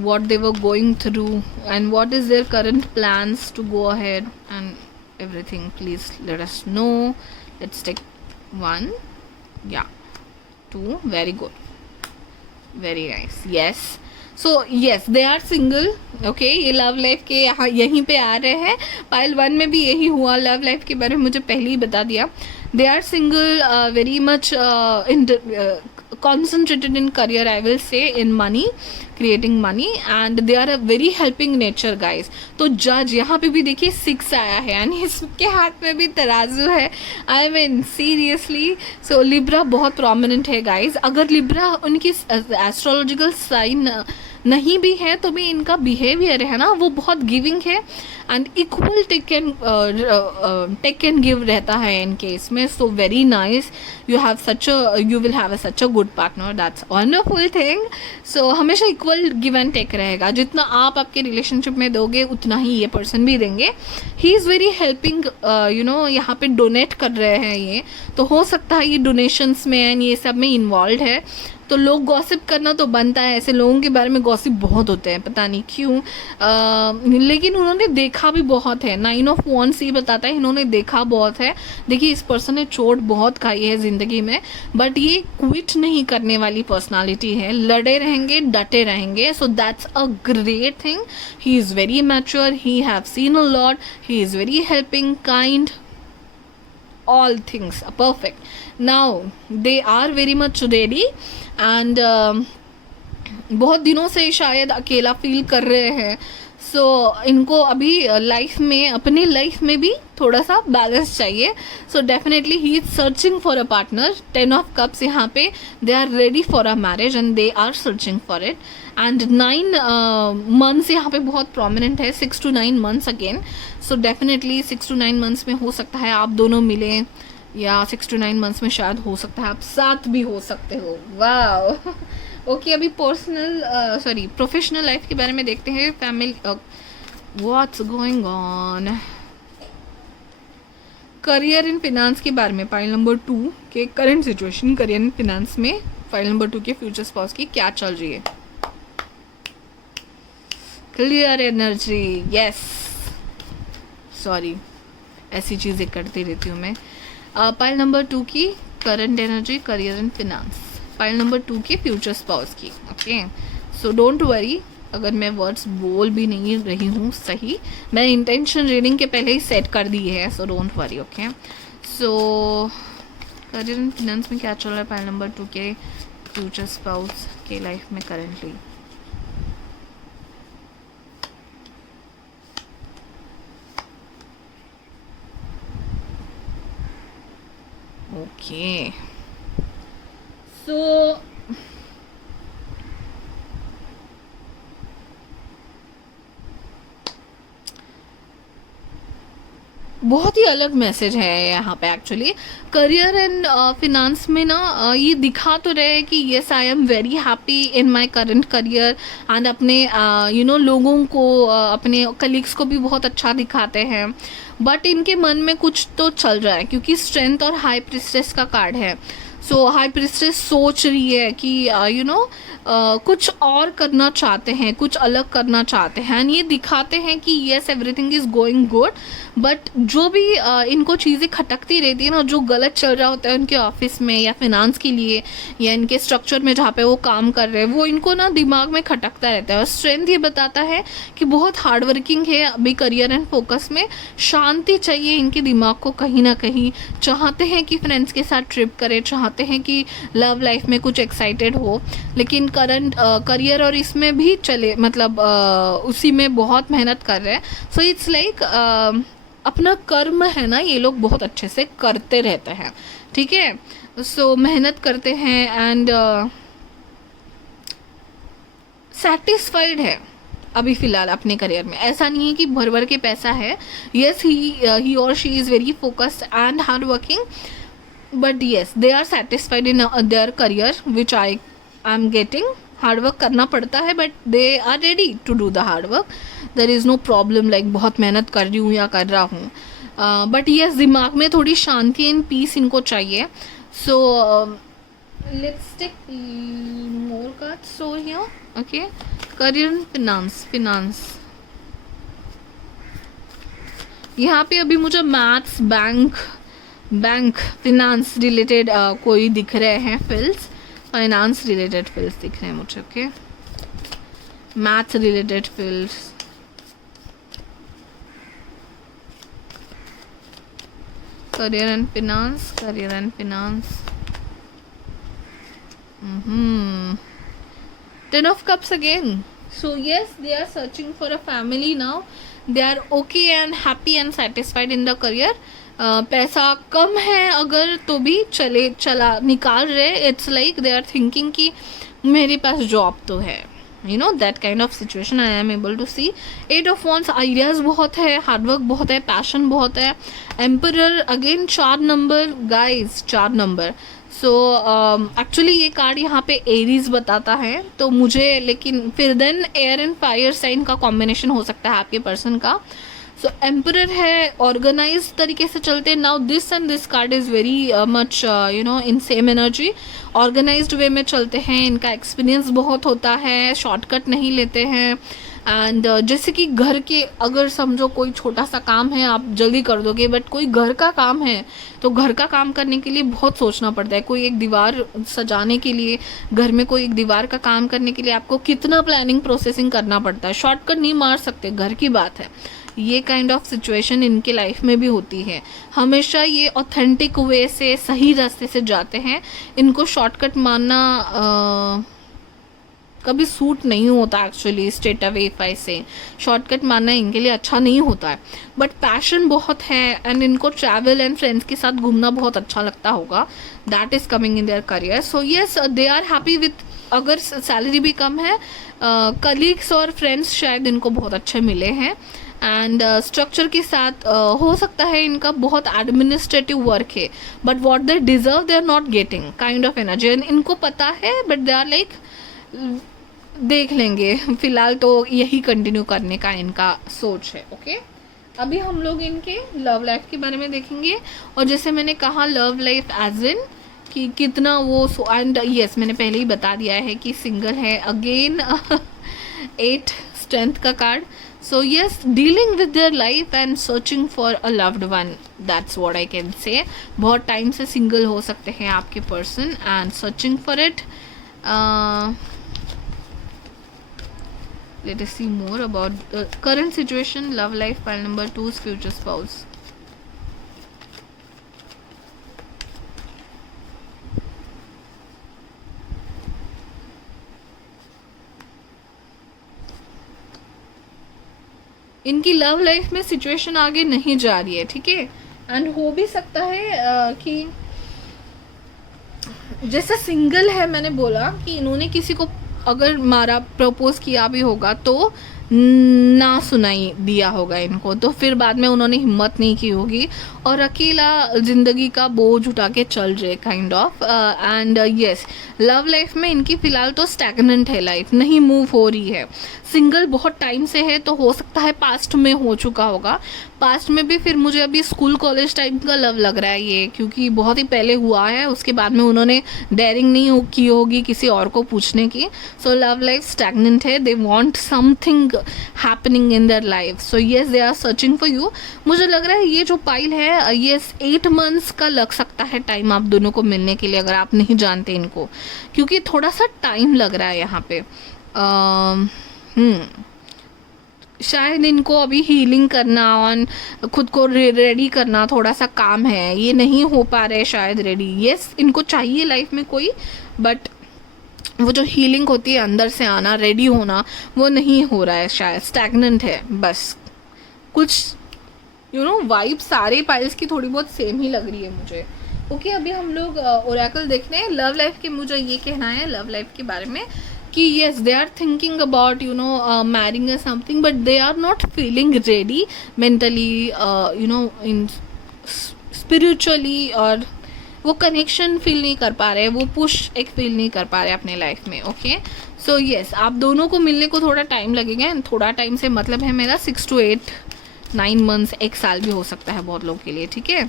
what they were going through and what is their current plans to go ahead and everything. Please let us know. Let's take 1, yeah, 2, very good, very nice. Yes, so yes, they are single. Okay, ये love life के यहाँ यहीं पे आ रहे हैं. Pile 1 में भी यही हुआ. लव लाइफ के बारे में मुझे पहले ही बता दिया. They are single, very much concentrated in career, I will say, in money, creating money, and they are a very helping nature guys. तो जज यहाँ पे भी देखिए 6 आया है यानी इसके हाथ में भी तराजू है. I mean seriously. So Libra बहुत प्रोमिनेंट है गाइज. अगर लिब्रा उनकी एस्ट्रोलॉजिकल साइन नहीं भी है तो भी इनका बिहेवियर है ना वो बहुत गिविंग है and equal take and give रहता है इन केस में. So very nice. You will have such a good partner. That's wonderful thing. So हमेशा इक्वल गिव एंड टेक रहेगा. जितना आप आपके रिलेशनशिप में दोगे उतना ही ये पर्सन भी देंगे. He is very helping. यहाँ पे डोनेट कर रहे हैं ये, तो हो सकता है ये डोनेशंस में एंड ये सब में इन्वॉल्व है. तो लोग गॉसिप करना तो बनता है, ऐसे लोगों के बारे में गॉसिप बहुत होते हैं, पता नहीं क्यों. लेकिन उन्होंने देखा भी बहुत है. 9 ऑफ वॉन्ड्स ये बताता है इन्होंने देखा बहुत है. देखिए इस पर्सन ने चोट बहुत खाई है ज़िंदगी में, बट ये क्विट नहीं करने वाली पर्सनालिटी है. लड़े रहेंगे, डटे रहेंगे. So that's a great thing. He is very mature. He have seen a lot. He is very helping, kind, all things are perfect. Now they are very much ready and बहुत दिनों से शायद अकेला फील कर रहे हैं. सो इनको अभी लाइफ में, अपनी लाइफ में भी थोड़ा सा बैलेंस चाहिए. So definitely he is searching for a partner. 10 of cups यहाँ पे, they are ready for a marriage and they are searching for it. And 9 months यहाँ पे बहुत प्रोमिनेंट है. 6 to 9 months again. So definitely 6 to 9 months में हो सकता है आप दोनों मिलें, या 6 to 9 मंथ्स में शायद हो सकता है आप साथ भी हो सकते हो. वाह. ओके, अभी प्रोफेशनल लाइफ के बारे में देखते हैं. Family, what's going on. Career and finance के बारे में पाइल नंबर 2 के current situation career and finance में पाइल नंबर 2 के फ्यूचर स्पाउस की क्या चल रही है. Clear energy. यस, सॉरी, ऐसी चीज़ें करती रहती हूँ मैं. पाइल नंबर 2 की current energy, career and finance. Pile number 2 की फ्यूचर स्पाउस की. ओके, सो डोंट वरी अगर मैं वर्ड्स बोल भी नहीं रही हूँ सही. मैंने इंटेंशन रीडिंग के पहले ही सेट कर दी है. So don't worry. Okay, so career and finance में क्या चल रहा है पाइल नंबर 2 के फ्यूचर स्पाउस के लाइफ में करेंटली. ओके, सो बहुत ही अलग मैसेज है यहाँ पे एक्चुअली। करियर एंड फिनांस में ना ये दिखा तो रहे कि yes I am very happy in my current career and अपने लोगों को अपने कलीग्स को भी बहुत अच्छा दिखाते हैं, बट इनके मन में कुछ तो चल रहा है क्योंकि स्ट्रेंथ और हाई प्रिस्टेस का कार्ड है। सो हाई प्रिस्टेस सोच रही है कि कुछ और करना चाहते हैं, कुछ अलग करना चाहते हैं एंड ये दिखाते हैं कि yes everything is going good, but जो भी इनको चीज़ें खटकती रहती है ना, जो गलत चल रहा होता है उनके ऑफिस में या फिनांस के लिए या इनके स्ट्रक्चर में जहाँ पे वो काम कर रहे हैं, वो इनको ना दिमाग में खटकता रहता है। और स्ट्रेंथ ये बताता है कि बहुत हार्ड वर्किंग है अभी करियर एंड फोकस में, शांति चाहिए इनके दिमाग को कहीं ना कहीं, चाहते हैं कि फ्रेंड्स के साथ ट्रिप करें, चाहते हैं कि लव लाइफ में कुछ एक्साइटेड हो, लेकिन करंट करियर और इसमें भी चले मतलब उसी में बहुत मेहनत कर रहे हैं। सो इट्स लाइक अपना कर्म है ना, ये लोग बहुत अच्छे से करते रहते हैं, ठीक है। सो मेहनत करते हैं एंड सेटिस्फाइड है अभी फ़िलहाल अपने करियर में। ऐसा नहीं है कि भर भर के पैसा है, येस ही और she is very focused and hard working, but yes they are satisfied in their career which I am getting. Hard work करना पड़ता है but they are ready to do the hard work, there is no problem like बहुत मेहनत कर रही हूँ या कर रहा हूँ, बट येस दिमाग में थोड़ी शांति एंड पीस इनको चाहिए। So let's take more cards so here. Okay, career and finance यहाँ पे अभी मुझे मैथ्स बैंक फिनांस रिलेटेड कोई दिख रहे हैं फील्ड्स, फाइनेंस रिलेटेड फील्ड्स दिख रहे हैं मुझे। Okay, maths related fields, career and finance, Ten of Cups again. So yes, they are searching for a family now. They are okay and happy and satisfied in the career. पैसा कम है अगर तो भी चला निकाल रहे। It's like they are thinking कि मेरे पास जॉब तो है, you know that kind of situation I am able to see. 8 of Wands, ideas बहुत है, हार्डवर्क बहुत है, पैशन बहुत है। Emperor again 4 number guys, 4 number. So actually ये कार्ड यहाँ पे एरीज बताता है तो मुझे, लेकिन फिर then air and fire sign का कॉम्बिनेशन हो सकता है आपके पर्सन का। सो एम्परर है, ऑर्गेनाइज तरीके से चलते हैं। Now this and this card is very much in same energy, organised way में चलते हैं, इनका एक्सपीरियंस बहुत होता है, शॉर्टकट नहीं लेते हैं एंड जैसे कि घर के अगर समझो कोई छोटा सा काम है आप जल्दी कर दोगे, बट कोई घर का काम है तो घर का काम करने के लिए बहुत सोचना पड़ता है। कोई एक दीवार सजाने के लिए, घर में कोई एक दीवार का काम करने के लिए आपको कितना प्लानिंग प्रोसेसिंग करना पड़ता है, शॉर्टकट नहीं मार सकते, घर की बात है। ये काइंड ऑफ सिचुएशन इनके लाइफ में भी होती है। हमेशा ये ऑथेंटिक वे से, सही रास्ते से जाते हैं। इनको शॉर्टकट मारना कभी सूट नहीं होता एक्चुअली। स्ट्रेट अवे फाई से शॉर्टकट मारना इनके लिए अच्छा नहीं होता है, बट पैशन बहुत है एंड इनको ट्रैवल एंड फ्रेंड्स के साथ घूमना बहुत अच्छा लगता होगा। That is coming in their career. So yes they are happy with, अगर सैलरी भी कम है, कलीग्स और फ्रेंड्स शायद इनको बहुत अच्छे मिले हैं एंड स्ट्रक्चर के साथ हो सकता है इनका बहुत एडमिनिस्ट्रेटिव वर्क है, but what they deserve they are not getting kind of energy. इनको पता है बट दे आर लाइक देख लेंगे, फिलहाल तो यही कंटिन्यू करने का इनका सोच है। ओके, अभी हम लोग इनके लव लाइफ के बारे में देखेंगे। और जैसे मैंने कहा लव लाइफ एज इन कि कितना वो एंड यस मैंने पहले ही बता दिया है कि सिंगल है। अगेन 8 स्ट्रेंथ का card. So yes, dealing with their life and searching for a loved one, that's what I can say. बहुत टाइम से सिंगल हो सकते हैं आपके person and searching for it. Let us see more about the current situation, love life, pile number 2's future spouse. इनकी love life में situation आगे नहीं जा रही है, ठीक है। एंड हो भी सकता है कि जैसा सिंगल है, मैंने बोला कि इन्होंने किसी को अगर मारा, प्रपोज किया भी होगा तो ना सुनाई दिया होगा इनको, तो फिर बाद में उन्होंने हिम्मत नहीं की होगी और अकेला ज़िंदगी का बोझ उठा के चल रहे kind of. And yes, love life में इनकी फ़िलहाल तो स्टैगनेंट है, लाइफ नहीं मूव हो रही है। सिंगल बहुत टाइम से है, तो हो सकता है पास्ट में हो चुका होगा, पास्ट में भी। फिर मुझे अभी स्कूल कॉलेज टाइम का लव लग रहा है ये, क्योंकि बहुत ही पहले हुआ है, उसके बाद में उन्होंने डेयरिंग नहीं की होगी किसी और को पूछने की। सो लव लाइफ स्टैगनेंट है, they want something happening in their life. So yes, they are searching for you. मुझे लग रहा है ये जो पाइल है, येस 8 मंथ्स का लग सकता है टाइम आप दोनों को मिलने के लिए, अगर आप नहीं जानते इनको, क्योंकि थोड़ा सा टाइम लग रहा है यहाँ पे। शायद इनको अभी हीलिंग करना और खुद को रेडी करना थोड़ा सा काम है, ये नहीं हो पा रहे शायद रेडी। यस, इनको चाहिए लाइफ में कोई, बट वो जो हीलिंग होती है अंदर से आना, रेडी होना, वो नहीं हो रहा है शायद, स्टैगनेंट है बस। कुछ वाइब सारे पाइल्स की थोड़ी बहुत सेम ही लग रही है मुझे। ओके, अभी हम लोग ओरेकल देखने हैं लव लाइफ के। मुझे ये कहना है लव लाइफ के बारे में कि yes, they are thinking about marrying or something, but they are not feeling ready mentally, in spiritually, और वो कनेक्शन फील नहीं कर पा रहे, वो पुश एक फील नहीं कर पा रहे अपने लाइफ में। ओके, सो येस, आप दोनों को मिलने को थोड़ा टाइम लगेगा। थोड़ा टाइम से मतलब है मेरा 6 to 8 9 मंथ्स, 1 साल भी हो सकता है बहुत लोगों के लिए, ठीक है।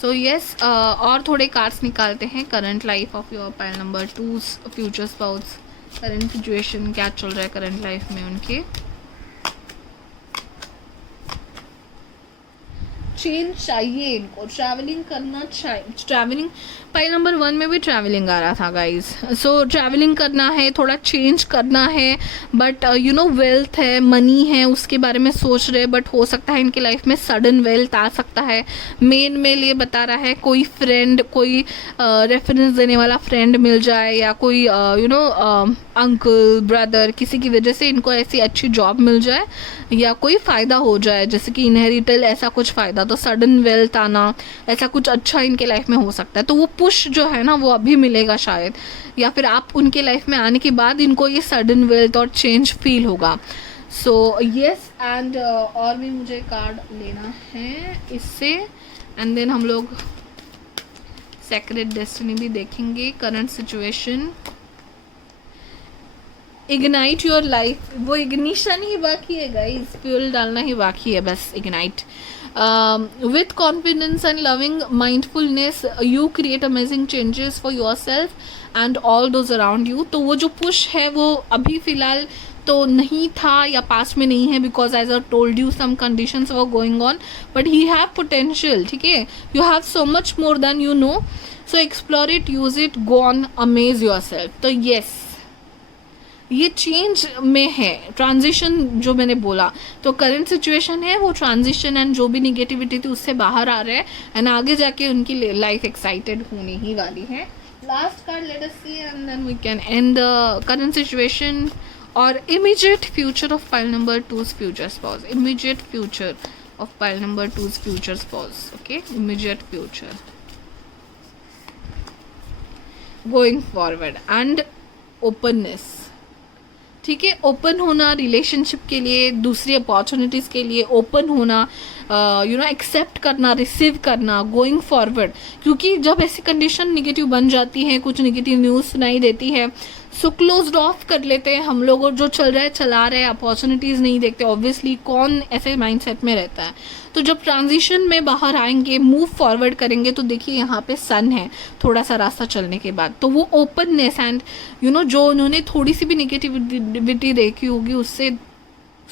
सो येस, और थोड़े कार्ड्स निकालते हैं। Current life of your pile number 2, future spouse, current situation क्या चल रहा है करंट लाइफ में उनके। चेंज चाहिए इनको, ट्रैवलिंग करना चाहिए। ट्रैवलिंग पाइल नंबर 1 में भी ट्रैवलिंग आ रहा था गाइज। सो ट्रैवलिंग करना है, थोड़ा चेंज करना है, बट वेल्थ है, मनी है, उसके बारे में सोच रहे, बट हो सकता है इनके लाइफ में सडन वेल्थ आ सकता है। मेन मेल ये बता रहा है कोई फ्रेंड, कोई रेफरेंस देने वाला फ्रेंड मिल जाए, या कोई अंकल ब्रदर, किसी की वजह से इनको ऐसी अच्छी जॉब मिल जाए, या कोई फ़ायदा हो जाए, जैसे कि इनहेरिटल ऐसा कुछ फ़ायदा, तो सडन वेल्थ आना, ऐसा कुछ अच्छा इनके लाइफ में हो सकता है। तो वो पुश जो है ना, वो अभी मिलेगा शायद, या फिर आप उनके लाइफ में आने के बाद इनको ये सडन वेल्थ और चेंज फील होगा। सो येस, एंड और भी मुझे कार्ड लेना है इससे, एंड देन हम लोग सेक्रेट डेस्टिनी भी देखेंगे। Current situation, ignite your life, वो इग्निशन ही बाकी है गाइस, फ्यूल डालना ही बाकी है बस, ignite. With confidence and loving mindfulness, you create amazing changes for yourself and all those around you. तो वो जो push है वो अभी फ़िलहाल तो नहीं था, या पास में नहीं है, because as I told you some conditions were going on, but he have potential, ठीक है। You have so much more than you know, so explore it, use it, go on, amaze yourself. तो yes, ये change में है, transition जो मैंने बोला, तो करंट सिचुएशन है वो ट्रांजिशन, एंड जो भी निगेटिविटी थी उससे बाहर आ रहे हैं, एंड आगे जाके उनकी लाइफ एक्साइटेड होने ही वाली है। Last card let us see and then we can end the current situation और immediate future of pile number 2's future spouse. Immediate future of pile number 2's future spouse. Okay, immediate future going forward and openness, ठीक है। Open होना relationship के लिए, दूसरी opportunities के लिए open होना, एक्सेप्ट करना, रिसीव करना, गोइंग फॉरवर्ड। क्योंकि जब ऐसी कंडीशन निगेटिव बन जाती है, कुछ निगेटिव न्यूज़ सुनाई देती है, सो क्लोज्ड ऑफ कर लेते हैं हम लोग, और जो चल रहा है चला रहे हैं, अपॉर्चुनिटीज़ नहीं देखते। ऑब्वियसली कौन ऐसे माइंडसेट में रहता है। तो जब ट्रांजिशन में बाहर आएंगे, मूव फॉरवर्ड करेंगे, तो देखिए यहाँ पे सन है थोड़ा सा रास्ता चलने के बाद, तो वो ओपननेस एंड जो उन्होंने थोड़ी सी भी निगेटिविटी देखी होगी, उससे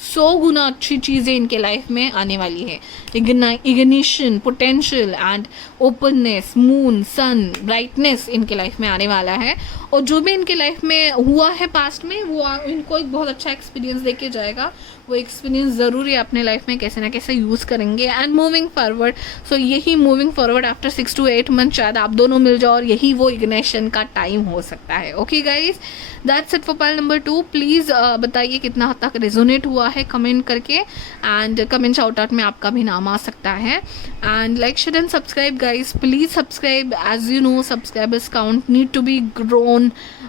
100 गुना अच्छी चीज़ें इनके लाइफ में आने वाली है। Ignition, potential and openness, moon, sun, brightness इनके लाइफ में आने वाला है। और जो भी इनके लाइफ में हुआ है पास्ट में, वो इनको एक बहुत अच्छा एक्सपीरियंस देके जाएगा। वो एक्सपीरियंस ज़रूरी अपने लाइफ में कैसे ना कैसे यूज़ करेंगे, एंड मूविंग फॉरवर्ड। सो यही moving forward after 6 to 8 month शायद आप दोनों मिल जाओ, और यही वो इग्निशन का टाइम हो सकता है। Okay guys, that's it for pile number 2। Please बताइए कितना हद तक रेजोनेट हुआ है कमेंट करके, एंड कमेंट शाउट आउट में आपका भी नाम आ सकता है। And like, share and subscribe guys, please subscribe. As you know, subscribers count need to be grown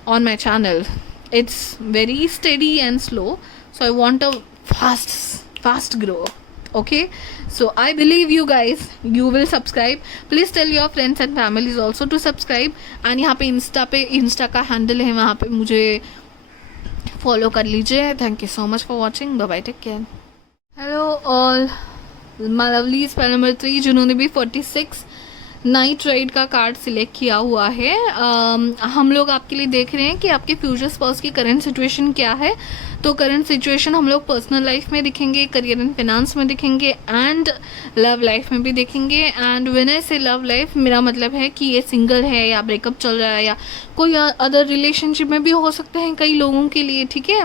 on my channel. It's very steady and slow, so I want a fast grow. Okay, so I believe you guys, you will subscribe. Please tell your friends and families also to subscribe. And यहाँ पे Insta का handle है, वहाँ पे मुझे follow कर लीजिए. Thank you so much for watching. Bye bye, take care. Hello all my lovely spell number 3 जिन्होंने भी 46 नाइट राइड का कार्ड सिलेक्ट किया हुआ है. हम लोग आपके लिए देख रहे हैं कि आपके फ्यूचर स्पाउस की करंट सिचुएशन क्या है. तो करंट सिचुएशन हम लोग पर्सनल लाइफ में दिखेंगे, करियर एंड फाइनेंस में दिखेंगे, एंड लव लाइफ में भी देखेंगे. एंड व्हेन आई से लव लाइफ, मेरा मतलब है कि ये सिंगल है या ब्रेकअप चल रहा है या कोई अदर रिलेशनशिप में भी हो सकता है कई लोगों के लिए, ठीक है,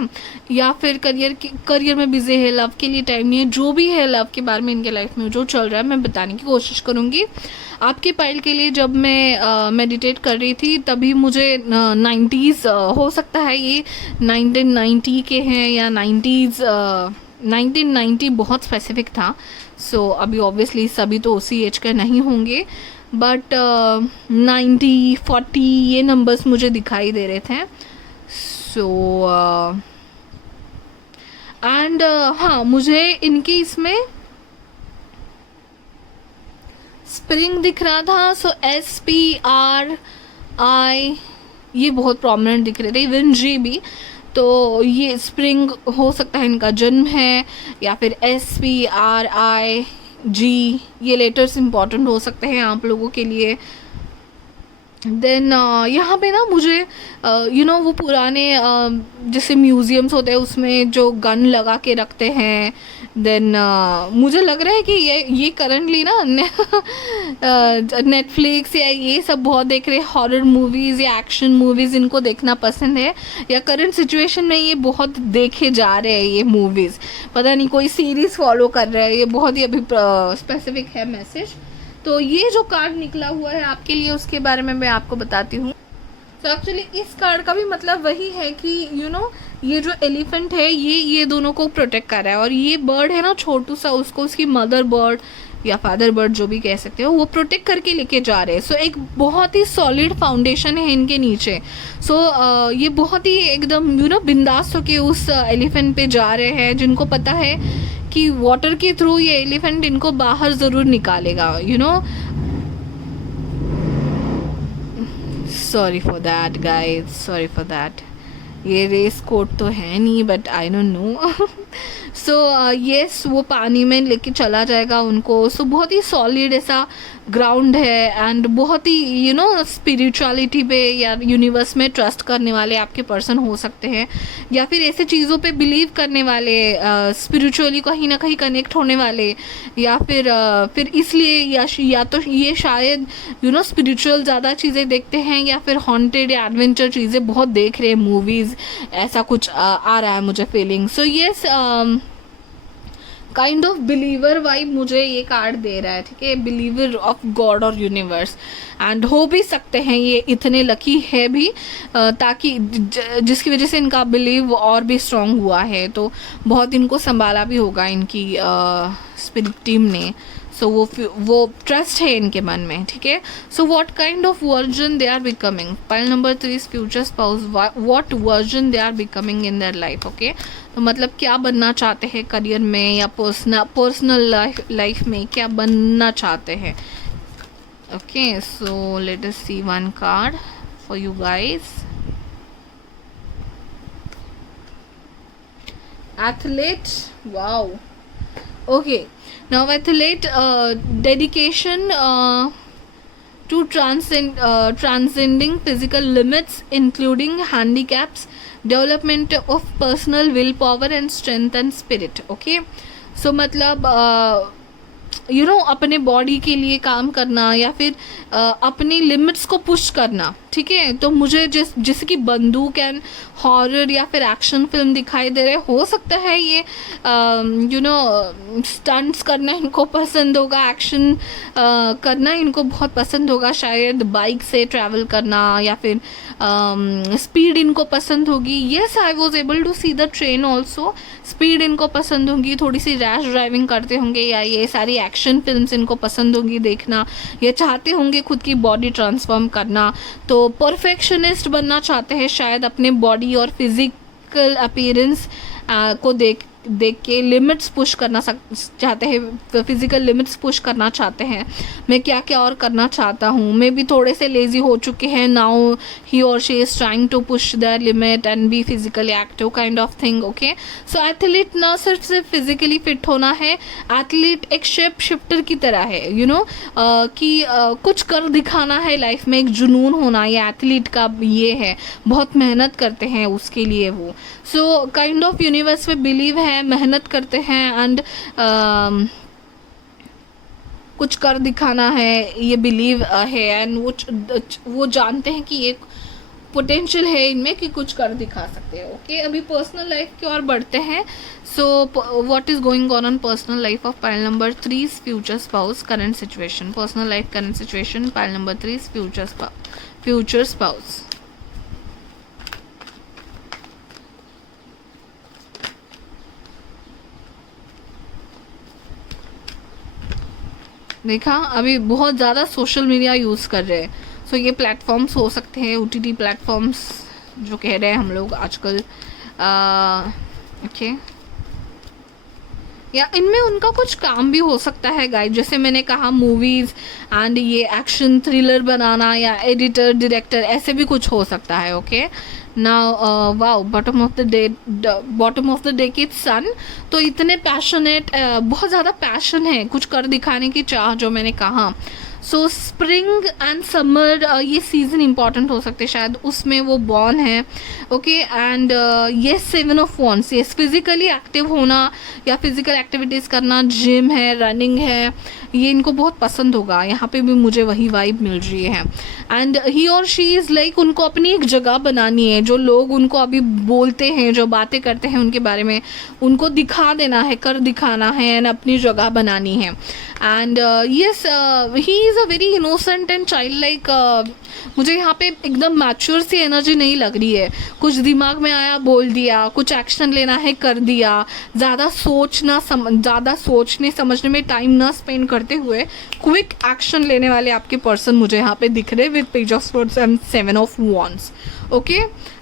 या फिर करियर में बिजी है, लव के लिए टाइम नहीं है. जो भी है लव के बारे में इनके लाइफ में जो चल रहा है मैं बताने की कोशिश करूँगी. आपकी पाइल के लिए जब मैं मेडिटेट कर रही थी तभी मुझे 90s हो सकता है ये 1990 के हैं या 90s. 1990 बहुत स्पेसिफिक था. सो अभी ऑब्वियसली सभी तो उसी एज के नहीं होंगे, बट 90 40 ये नंबर्स मुझे दिखाई दे रहे थे. सो एंड हाँ, मुझे इनकी इसमें स्प्रिंग दिख रहा था. सो SPRI ये बहुत प्रोमिनेंट दिख रहे थे, इवन G भी. तो ये स्प्रिंग हो सकता है इनका जन्म है, या फिर SPRIG ये लेटर्स इम्पॉर्टेंट हो सकते हैं आप लोगों के लिए. देन यहाँ पे ना मुझे वो पुराने जैसे म्यूज़ियम्स होते हैं उसमें जो गन लगा के रखते हैं. देन मुझे लग रहा है कि ये करंटली ना नेटफ्लिक्स या ये सब बहुत देख रहे हैं, हॉरर मूवीज़ या एक्शन मूवीज़ इनको देखना पसंद है, या करंट सिचुएशन में ये बहुत देखे जा रहे हैं ये मूवीज़. पता नहीं कोई सीरीज़ फॉलो कर रहे हैं, ये बहुत ही अभी स्पेसिफिक है मैसेज. तो ये जो कार्ड निकला हुआ है आपके लिए उसके बारे में मैं आपको बताती हूँ. तो एक्चुअली इस कार्ड का भी मतलब वही है कि ये जो एलिफेंट है ये दोनों को प्रोटेक्ट कर रहा है. और ये बर्ड है ना छोटू सा, उसको उसकी मदर बर्ड या फादर बर्ड जो भी कह सकते हो वो प्रोटेक्ट करके लेके जा रहे हैं. सो एक बहुत ही सॉलिड फाउंडेशन है इनके नीचे. सो ये बहुत ही एकदम बिंदास होके उस एलिफेंट पे जा रहे हैं, जिनको पता है कि वाटर के थ्रू ये एलिफेंट इनको बाहर ज़रूर निकालेगा. Sorry for that guys, sorry for that. ये रेस कोड तो है नहीं, but I don't know. So yes, वो पानी में लेके चला जाएगा उनको. सो बहुत ही सॉलिड ऐसा ग्राउंड है, एंड बहुत ही स्पिरिचुअलिटी पे या यूनिवर्स में ट्रस्ट करने वाले आपके पर्सन हो सकते हैं, या फिर ऐसे चीज़ों पे बिलीव करने वाले, स्पिरिचुअली कहीं ना कहीं कनेक्ट होने वाले, या फिर इसलिए या तो ये शायद स्पिरिचुअल ज़्यादा चीज़ें देखते हैं, या फिर हॉन्टेड या एडवेंचर चीज़ें बहुत देख रहे हैं मूवीज़, ऐसा कुछ आ रहा है मुझे feeling. So yes, kind of believer vibe मुझे ये कार्ड दे रहा है, ठीक है, बिलीवर ऑफ गॉड और यूनिवर्स. एंड हो भी सकते हैं ये इतने लकी है भी ताकि जिसकी वजह से इनका बिलीव और भी स्ट्रॉन्ग हुआ है. तो बहुत इनको संभाला भी होगा इनकी स्पिरिट टीम ने. सो वो ट्रस्ट है इनके मन में, ठीक है. So what kind of version they are becoming. Pile number 3 future spouse, what version they are becoming in their life. Okay, तो मतलब क्या बनना चाहते हैं करियर में या पर्सनल लाइफ में क्या बनना चाहते हैं. Okay, so let us see one card for you guys. Athlete, wow. Okay, now athlete, dedication to transcending physical limits, including handicaps, development of personal willpower and strength and spirit. Okay, so मतलब अपने body के लिए काम करना या फिर अपनी limits को पुश करना, ठीक है. तो मुझे जैसे कि बंदूक एंड हॉरर या फिर एक्शन फिल्म दिखाई दे रहे. हो सकता है ये स्टंट्स करना इनको पसंद होगा, एक्शन करना इनको बहुत पसंद होगा, शायद बाइक से ट्रैवल करना या फिर स्पीड इनको पसंद होगी. Yes, I was able to see the train also. Speed इनको पसंद होगी, थोड़ी सी रैश ड्राइविंग करते होंगे, या ये सारी एक्शन फिल्म्स इनको पसंद होंगी देखना, ये चाहते होंगे खुद की बॉडी ट्रांसफॉर्म करना. तो परफेक्शनिस्ट बनना चाहते हैं शायद अपने बॉडी और फिजिकल अपीयरेंस को देख के लिमिट्स पुश करना चाहते हैं, फिजिकल लिमिट्स पुश करना चाहते हैं। मैं क्या क्या और करना चाहता हूँ, मे भी थोड़े से लेजी हो चुके हैं, नाउ ही और she is trying to push their limit and be physically active kind of thing. Okay, so athlete ना सिर्फ फिजिकली फिट होना है, एथलीट एक शेप शिफ्टर की तरह है, यू नो, कि कुछ कर दिखाना है लाइफ में, एक जुनून होना, ये एथलीट का ये है, बहुत मेहनत करते हैं उसके लिए वो। सो काइंड ऑफ यूनिवर्स में बिलीव है, मेहनत करते हैं एंड कुछ कर दिखाना है, ये बिलीव है एंड वो जानते हैं कि ये पोटेंशियल है इनमें कि कुछ कर दिखा सकते हैं। ओके, अभी पर्सनल लाइफ की ओर बढ़ते हैं। So what is going on personal life of pile number 3 future spouse current situation. Personal life current situation pile number 3 future spouse. देखा, अभी बहुत ज़्यादा सोशल मीडिया यूज़ कर रहे हैं। सो ये प्लेटफॉर्म्स हो सकते हैं, OTT प्लेटफॉर्म्स जो कह रहे हैं हम लोग आजकल। ओके, या इनमें उनका कुछ काम भी हो सकता है गाइस, जैसे मैंने कहा मूवीज़ एंड ये एक्शन थ्रिलर बनाना या एडिटर डायरेक्टर, ऐसे भी कुछ हो सकता है। Okay, now wow, bottom of the day की सन, तो इतने पैशनेट, बहुत ज़्यादा पैशन है, कुछ कर दिखाने की चाह, जो मैंने कहा। सो स्प्रिंग एंड समर, ये सीज़न इंपॉर्टेंट हो सकते हैं, शायद उसमें वो बॉर्न है। ओके, एंड ये 7 ऑफ वॉन्ड्स, ये फिज़िकली एक्टिव होना या फिज़िकल एक्टिविटीज़ करना, जिम है, रनिंग है, ये इनको बहुत पसंद होगा। यहाँ पे भी मुझे वही वाइब मिल रही है। एंड ही और शी इज़ लाइक, उनको अपनी एक जगह बनानी है, जो लोग उनको अभी बोलते हैं, जो बातें करते हैं उनके बारे में, उनको दिखा देना है, कर दिखाना है एंड अपनी जगह बनानी है। And yes, he is a very innocent and child like. मुझे यहाँ पे एकदम मैच्योर सी एनर्जी नहीं लग रही है, कुछ दिमाग में आया बोल दिया, कुछ एक्शन लेना है कर दिया, ज़्यादा सोचने समझने में टाइम ना स्पेंड करते हुए क्विक एक्शन लेने वाले आपके पर्सन मुझे यहाँ पे दिख रहे, with page of swords and 7 of wands. Okay,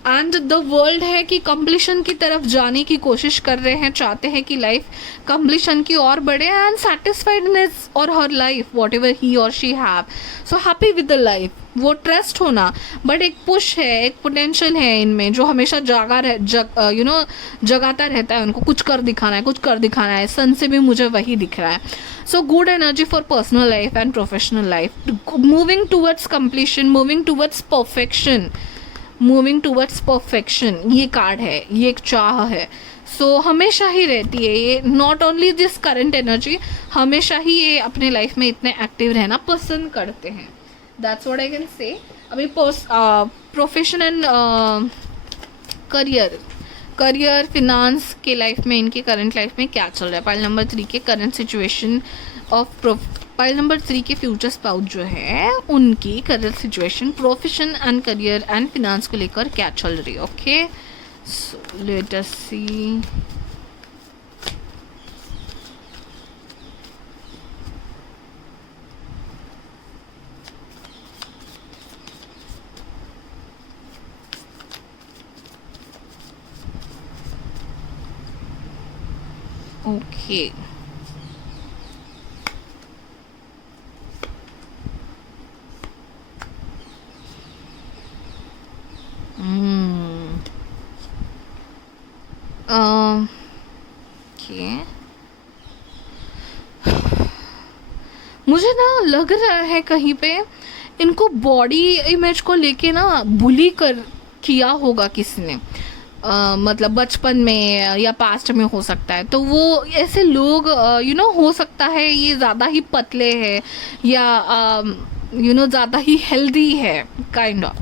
and the world है कि कंप्लीशन की तरफ जाने की कोशिश कर रहे हैं, चाहते हैं कि लाइफ कंप्लीशन की ओर बढ़े एंड सेटिस्फाइडनेस और her life whatever he और she have, so happy with the life, वो ट्रस्ट होना। बट एक पुश है, एक पोटेंशियल है इनमें, जो हमेशा जगाता रहता है, उनको कुछ कर दिखाना है, कुछ कर दिखाना है। सन से भी मुझे वही दिख रहा है। So good energy for personal life and professional life, moving towards completion, moving towards perfection, ये कार्ड है, ये एक चाह है। सो हमेशा ही रहती है ये, not only this current energy, हमेशा ही ये अपने लाइफ में इतने एक्टिव रहना पसंद करते हैं। That's what I can say. अभी प्रोफेशन एंड करियर फिनांस के लाइफ में, इनके करंट लाइफ में क्या चल रहा है। पाइल नंबर 3 के current situation of pile number 3 के फ्यूचर स्पाउस जो है, उनकी current situation profession and career and finance को लेकर क्या चल रही है। ओके, सो लेट अस सी। ओके, मुझे ना लग रहा है कहीं पे इनको बॉडी इमेज को लेके ना बुली किया होगा किसी ने, मतलब बचपन में या पास्ट में हो सकता है। तो वो ऐसे लोग हो सकता है ये ज़्यादा ही पतले हैं या ज़्यादा ही हेल्दी है काइंड ऑफ।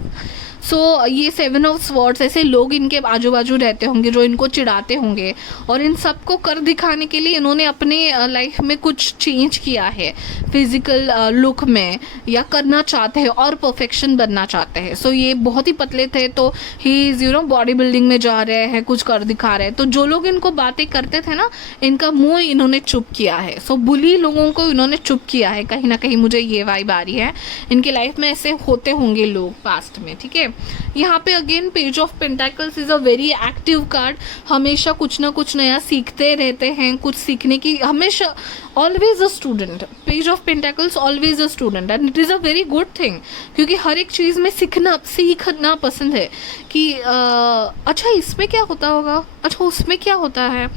सो ये 7 ऑफ स्वॉर्ड्स, ऐसे लोग इनके आजू बाजू रहते होंगे जो इनको चिढ़ाते होंगे, और इन सबको कर दिखाने के लिए इन्होंने अपने लाइफ में कुछ चेंज किया है फिजिकल लुक में, या करना चाहते हैं और परफेक्शन बनना चाहते हैं। सो ये बहुत ही पतले थे, तो ही इज़ बॉडी बिल्डिंग में जा रहे हैं, कुछ कर दिखा रहे हैं। तो जो लोग इनको बातें करते थे ना, इनका मुंह इन्होंने चुप किया है। सो बुली लोगों को इन्होंने चुप किया है, कहीं ना कहीं मुझे ये वाइब आ रही है। इनके लाइफ में ऐसे होते होंगे लोग पास्ट में, ठीक है। यहाँ पे again page of pentacles is a very active card, हमेशा कुछ ना कुछ नया सीखते रहते हैं, कुछ सीखने की हमेशा, always a student, page of pentacles always a student, and it is a very good thing, क्योंकि हर एक चीज़ में सीखना पसंद है कि अच्छा इसमें क्या होता होगा, अच्छा उसमें क्या होता है,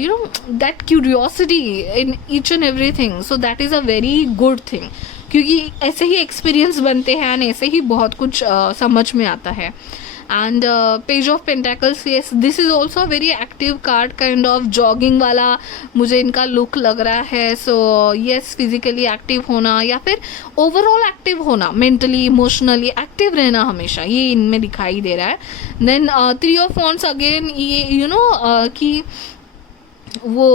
you know, that curiosity in each and everything, so that is a very good thing, क्योंकि ऐसे ही एक्सपीरियंस बनते हैं और ऐसे ही बहुत कुछ समझ में आता है. And page of pentacles, yes this is also very active card, kind of jogging वाला मुझे इनका लुक लग रहा है. सो येस, फिजिकली एक्टिव होना या फिर ओवरऑल एक्टिव होना, मेंटली इमोशनली एक्टिव रहना हमेशा, ये इनमें दिखाई दे रहा है. देन 3 ऑफ वॉन्ड्स अगेन, ये यू नो कि वो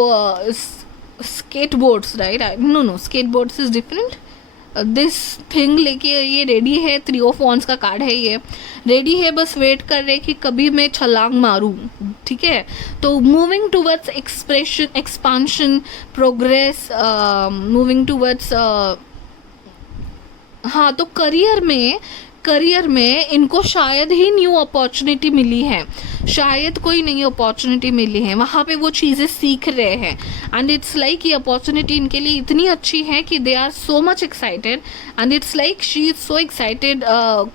skateboards, right, no skateboards is different, this thing लेके ये रेडी है. 3 ऑफ वॉन्ड्स का कार्ड है, ये रेडी है, बस वेट कर रहे कि कभी मैं छलांग मारूं, ठीक है. तो moving towards expression, expansion, progress, moving towards, हाँ, तो करियर में इनको शायद ही न्यू अपॉर्चुनिटी मिली है, शायद कोई नई अपॉर्चुनिटी मिली है, वहाँ पे वो चीज़ें सीख रहे हैं. एंड इट्स लाइक ये अपॉर्चुनिटी इनके लिए इतनी अच्छी है कि they are so much excited, and it's like she is so excited,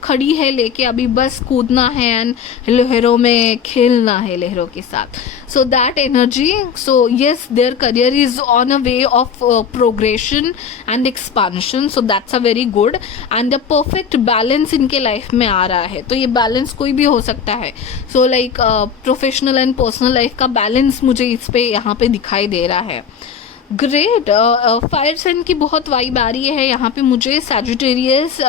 खड़ी है लेके, अभी बस कूदना है एंड लहरों में खेलना है लहरों के साथ. So that energy, so yes their career is on a way of progression and expansion, so that's a very good. And the perfect balance इनके लाइफ में आ रहा है, तो ये बैलेंस कोई भी हो सकता है. So like professional and personal life का बैलेंस मुझे इस पे यहाँ पे दिखाई दे रहा है. ग्रेट. फायर साइन की बहुत वाइब आ रही है यहाँ पे मुझे. सैजिटेरियस,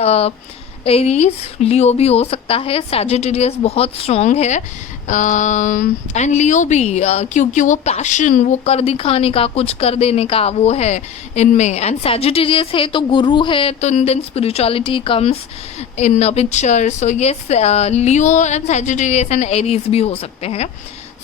एरीज, लियो भी हो सकता है. सैजिटेरियस बहुत स्ट्रॉन्ग है, एंड लियो भी, क्योंकि वो पैशन, वो कर दिखाने का, कुछ कर देने का वो है इनमें. एंड सैजिटेरियस है तो गुरु है, तो then spirituality comes in picture. So yes, Leo and Sagittarius and Aries भी हो सकते हैं.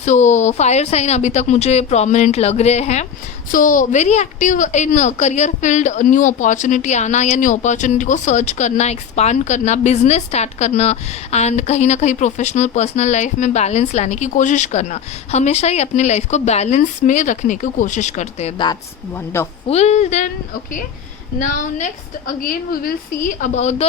सो फायर साइन अभी तक मुझे प्रोमिनेंट लग रहे हैं. So very active in career field, new opportunity आना या न्यू अपॉर्चुनिटी को सर्च करना, एक्सपांड करना, बिजनेस स्टार्ट करना, एंड कहीं ना कहीं प्रोफेशनल पर्सनल लाइफ में बैलेंस लाने की कोशिश करना. हमेशा ही अपनी लाइफ को बैलेंस में रखने की कोशिश करते हैं. That's wonderful. Then okay, now next again we will see about the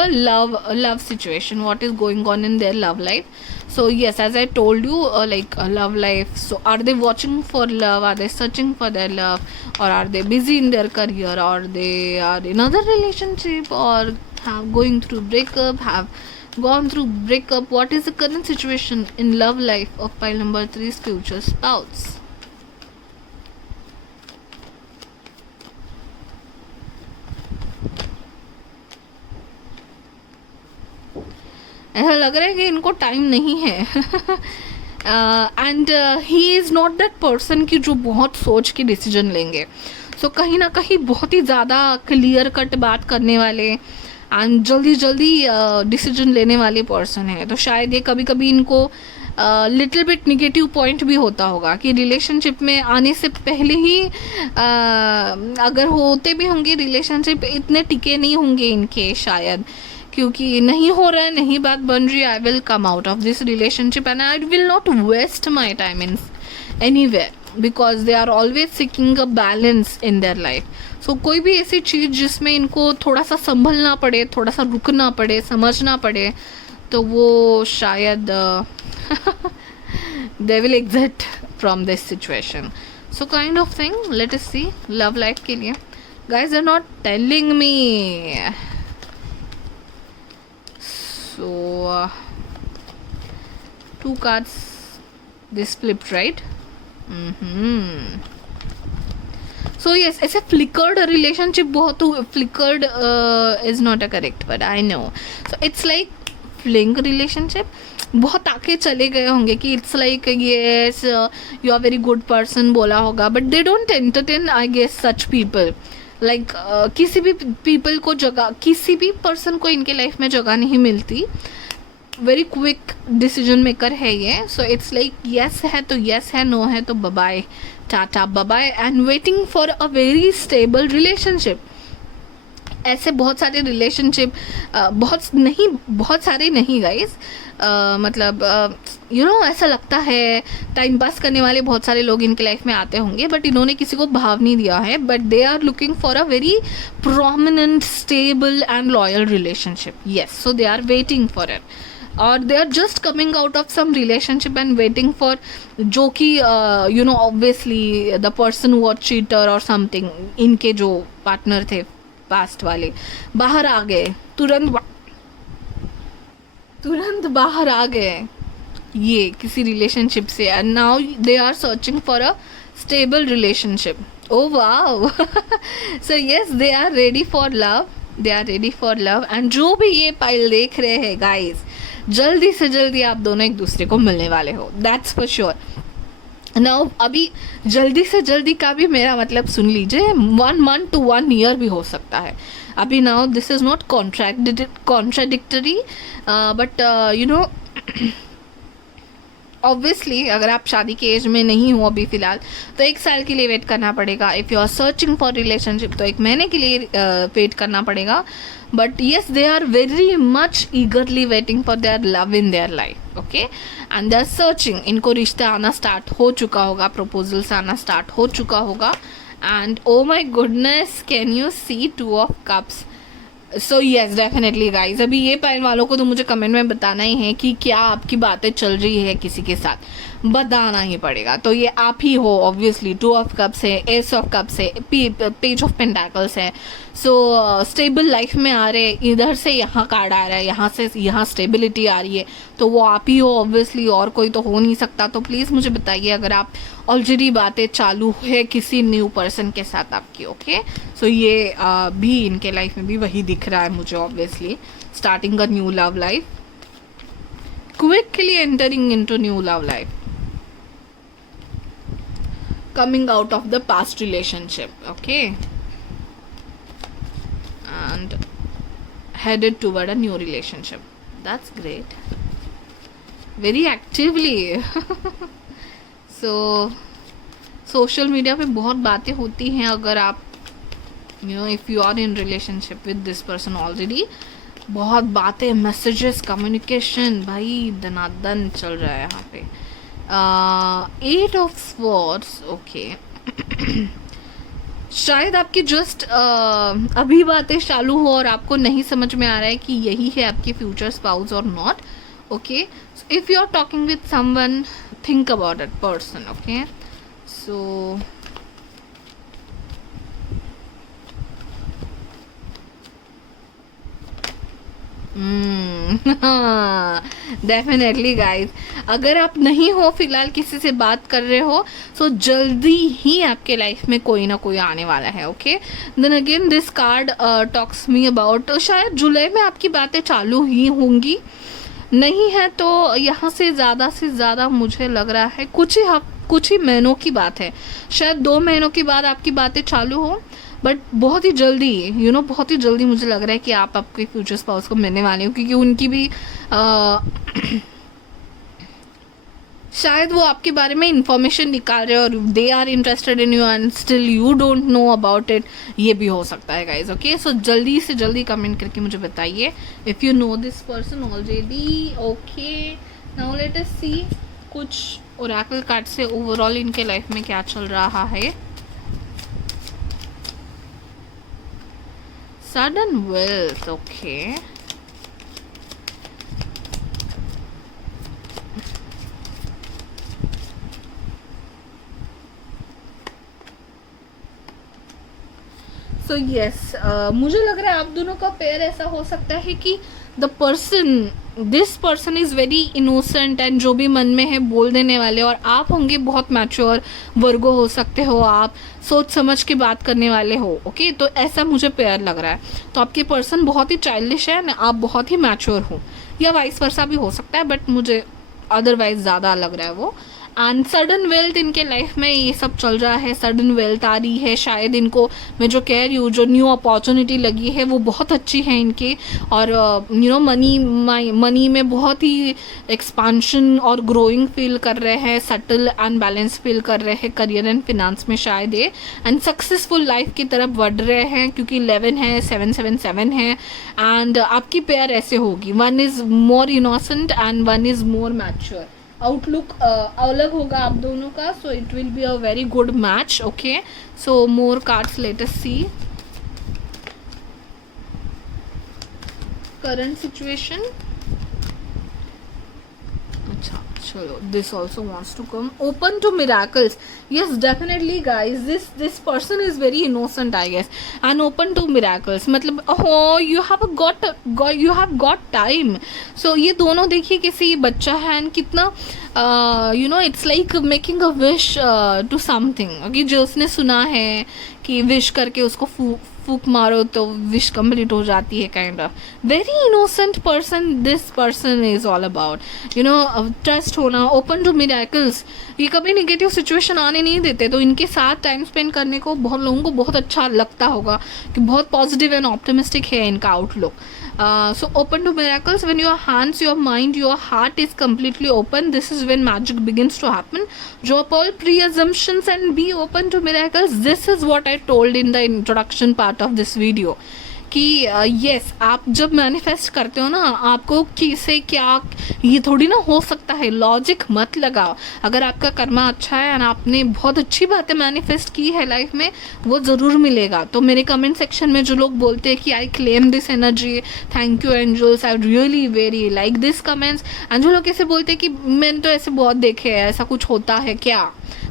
love situation, what is going on in their love life. So yes, as I told you, like love life, so are they watching for love, are they searching for their love, or are they busy in their career, or they are in other relationship, or have going through breakup, have gone through breakup. What is the current situation in love life of pile number 3's future spouse? ऐसा लग रहा है कि इनको time नहीं है. And he is not that person कि जो बहुत सोच के डिसीजन लेंगे. सो कहीं ना कहीं बहुत ही ज़्यादा क्लियर कट बात करने वाले एंड जल्दी डिसीजन लेने वाले पर्सन है. तो शायद ये कभी कभी इनको लिटिल बिट निगेटिव पॉइंट भी होता होगा कि रिलेशनशिप में आने से पहले ही अगर होते भी होंगे रिलेशनशिप, इतने टिके नहीं होंगे इनके शायद, क्योंकि नहीं हो रहा है, नहीं बात बन रही है. I will come out of this relationship and I will not waste my time in anywhere, because they are always seeking a balance in their life. So कोई भी ऐसी चीज़ जिसमें इनको थोड़ा सा संभलना पड़े, थोड़ा सा रुकना पड़े, समझना पड़े, तो वो शायद they will exit from this situation. So kind of thing, let us see love life के लिए. Guys are not telling me. So 2 cards, this flipped, right? So yes, ऐसे flickered relationship बहुत flickered is not a correct word, I know. So it's like fling relationship. बहुत आके चले गए होंगे कि it's like yes you are very good person बोला होगा, but they don't entertain I guess such people. Like किसी भी पीपल को जगह, किसी भी पर्सन को इनके लाइफ में जगह नहीं मिलती. वेरी क्विक डिसीजन मेकर है ये. सो इट्स लाइक येस है तो येस है, नो है तो bye, tata bye, and waiting for a very stable relationship. ऐसे बहुत सारे रिलेशनशिप, बहुत सारे नहीं गाइस, मतलब ऐसा लगता है टाइम पास करने वाले बहुत सारे लोग इनके लाइफ में आते होंगे, बट इन्होंने किसी को भाव नहीं दिया है, but they are looking for a very prominent stable and loyal relationship. Yes, so they are waiting for it, और they are just coming out of some relationship and waiting for, जो कि obviously the person was cheater और something, इनके जो partner थे past वाले बाहर आ गए, तुरंत बाहर आ गए ये किसी रिलेशनशिप से, and now they are searching for a stable relationship. Oh wow. So yes, they are ready for love, they are ready for love. And जो भी ये पाइल देख रहे हैं गाइज, जल्दी से जल्दी आप दोनों एक दूसरे को मिलने वाले हो, दैट्स फॉर श्योर. नाउ अभी जल्दी से जल्दी का भी मेरा मतलब सुन लीजिए, 1 month to 1 year भी हो सकता है. अभी now this is not contradictory, but obviously अगर आप शादी के एज में नहीं हो अभी फ़िलहाल, तो 1 साल के लिए वेट करना पड़ेगा. If you are searching for relationship तो 1 महीने के लिए वेट करना पड़ेगा. But yes, they are very much eagerly waiting for their love in their life. Okay, and they are searching. इनको रिश्ता आना स्टार्ट हो चुका होगा, प्रपोजल्स आना स्टार्ट हो चुका होगा. And oh my goodness, can you see 2 of Cups? So yes, definitely guys, अभी ये पाइल वालों को तो मुझे कमेंट में बताना ही है कि क्या आपकी बातें चल रही है किसी के साथ, बताना ही पड़ेगा. तो ये आप ही हो ऑब्वियसली. 2 of Cups है, Ace of Cups है, Page of Pentacles है. सो स्टेबल लाइफ में आ रहे, इधर से यहाँ कार्ड आ रहा है, यहाँ से यहाँ स्टेबिलिटी आ रही है, तो वो आप ही हो ऑब्वियसली, और कोई तो हो नहीं सकता. तो प्लीज़ मुझे बताइए अगर आप ऑलरेडी बातें चालू है किसी न्यू पर्सन के साथ आपकी. ओके, सो ये भी इनके लाइफ में भी वही दिख रहा है मुझे obviously. Starting a new love life, quickly entering into new love life, coming out of the past relationship, okay, and headed toward a new relationship. That's great, very actively. So social media पे बहुत बातें होती हैं. अगर आप if you are in relationship with this person already, बहुत बातें, messages, communication भाई दनादन चल रहा है यहाँ पे. 8 of Swords, ओके. शायद आपकी जस्ट अभी बातें चालू हो और आपको नहीं समझ में आ रहा है कि यही है आपकी फ्यूचर स्पाउस और not. Okay, if you are talking with someone, think about that person. Okay, so definitely guys, अगर आप नहीं हो फिलहाल किसी से बात कर रहे हो, तो जल्दी ही आपके लाइफ में कोई ना कोई आने वाला है. Okay, then again this card talks me about, शायद जुलाई में आपकी बातें चालू ही होंगी. नहीं है तो यहाँ से ज़्यादा मुझे लग रहा है कुछ ही महीनों की बात है. शायद 2 महीनों के बाद आपकी बातें चालू हो, बट बहुत ही जल्दी बहुत ही जल्दी मुझे लग रहा है कि आप आपके फ्यूचर स्पाउस को मिलने वाले हो, क्योंकि उनकी भी शायद वो आपके बारे में इंफॉर्मेशन निकाल रहे हो और they are interested in you and still you don't know about it. ये भी हो सकता है गाइज. ओके, सो जल्दी से जल्दी कमेंट करके मुझे बताइए if you know this person already. Okay, now let us see कुछ ओरेकल कार्ड से ओवरऑल इनके लाइफ में क्या चल रहा है. Sudden wealth, okay. So yes, मुझे लग रहा है आप दोनों का पेयर ऐसा हो सकता है कि this person is very innocent and जो भी मन में है बोल देने वाले, और आप होंगे बहुत मैच्योर, वर्गो हो सकते हो आप, सोच समझ के बात करने वाले हो. ओके, तो ऐसा मुझे पेयर लग रहा है. तो आपके पर्सन बहुत ही चाइल्डिश है, आप बहुत ही मैच्योर हो, या वाइस वर्सा भी हो सकता है, बट मुझे अदरवाइज ज़्यादा लग रहा है वो. एंड सडन वेल्थ इनके लाइफ में ये सब चल रहा है, सडन वेल्थ आ रही है शायद इनको, मैं जो कह रही हूँ जो न्यू अपॉर्चुनिटी लगी है वो बहुत अच्छी है इनके, और यू नो मनी में बहुत ही एक्सपांशन और ग्रोइंग फील कर रहे हैं, सटल एंड बैलेंस फील कर रहे हैं करियर एंड फिनांस में शायद ये, एंड सक्सेसफुल लाइफ की तरफ बढ़ रहे हैं क्योंकि 11 है, 777 है, एंड आपकी पेयर ऐसे होगी, one is more innocent and one is more mature, outlook अलग होगा आप दोनों का, so it will be a very good match. Okay, so more cards, let us see current situation. अच्छा चलो, this also wants to come open to miracles. Yes, definitely guys, this person is very innocent I guess and open to miracles. मतलब oh you have got time. So ये दोनों देखिए किसी बच्चा है and कितना you know it's like making a wish to something. okay, जो उसने सुना है कि विश करके उसको फूक मारो तो विश कंप्लीट हो जाती है, kind of very innocent person this person is all about, you know trust होना, ओपन टू मिरेकल्स. ये कभी नेगेटिव सिचुएशन आने नहीं देते, तो इनके साथ टाइम स्पेंड करने को बहुत लोगों को बहुत अच्छा लगता होगा कि बहुत पॉजिटिव एंड ऑप्टिमिस्टिक है इनका outlook. So open to miracles. When your hands, your mind, your heart is completely open, this is when magic begins to happen. Drop all pre-assumptions and be open to miracles. This is what I told in the introduction part of this video. कि yes आप जब manifest करते हो ना, आपको किसे क्या ये थोड़ी ना हो सकता है, लॉजिक मत लगाओ. अगर आपका कर्मा अच्छा है और आपने बहुत अच्छी बातें मैनिफेस्ट की है लाइफ में, वो ज़रूर मिलेगा. तो मेरे कमेंट सेक्शन में जो लोग बोलते हैं कि I claim this energy, thank you angels, I really very like this comments, and जो लोग ऐसे बोलते हैं कि मैंने तो ऐसे बहुत देखे हैं, ऐसा कुछ होता है क्या,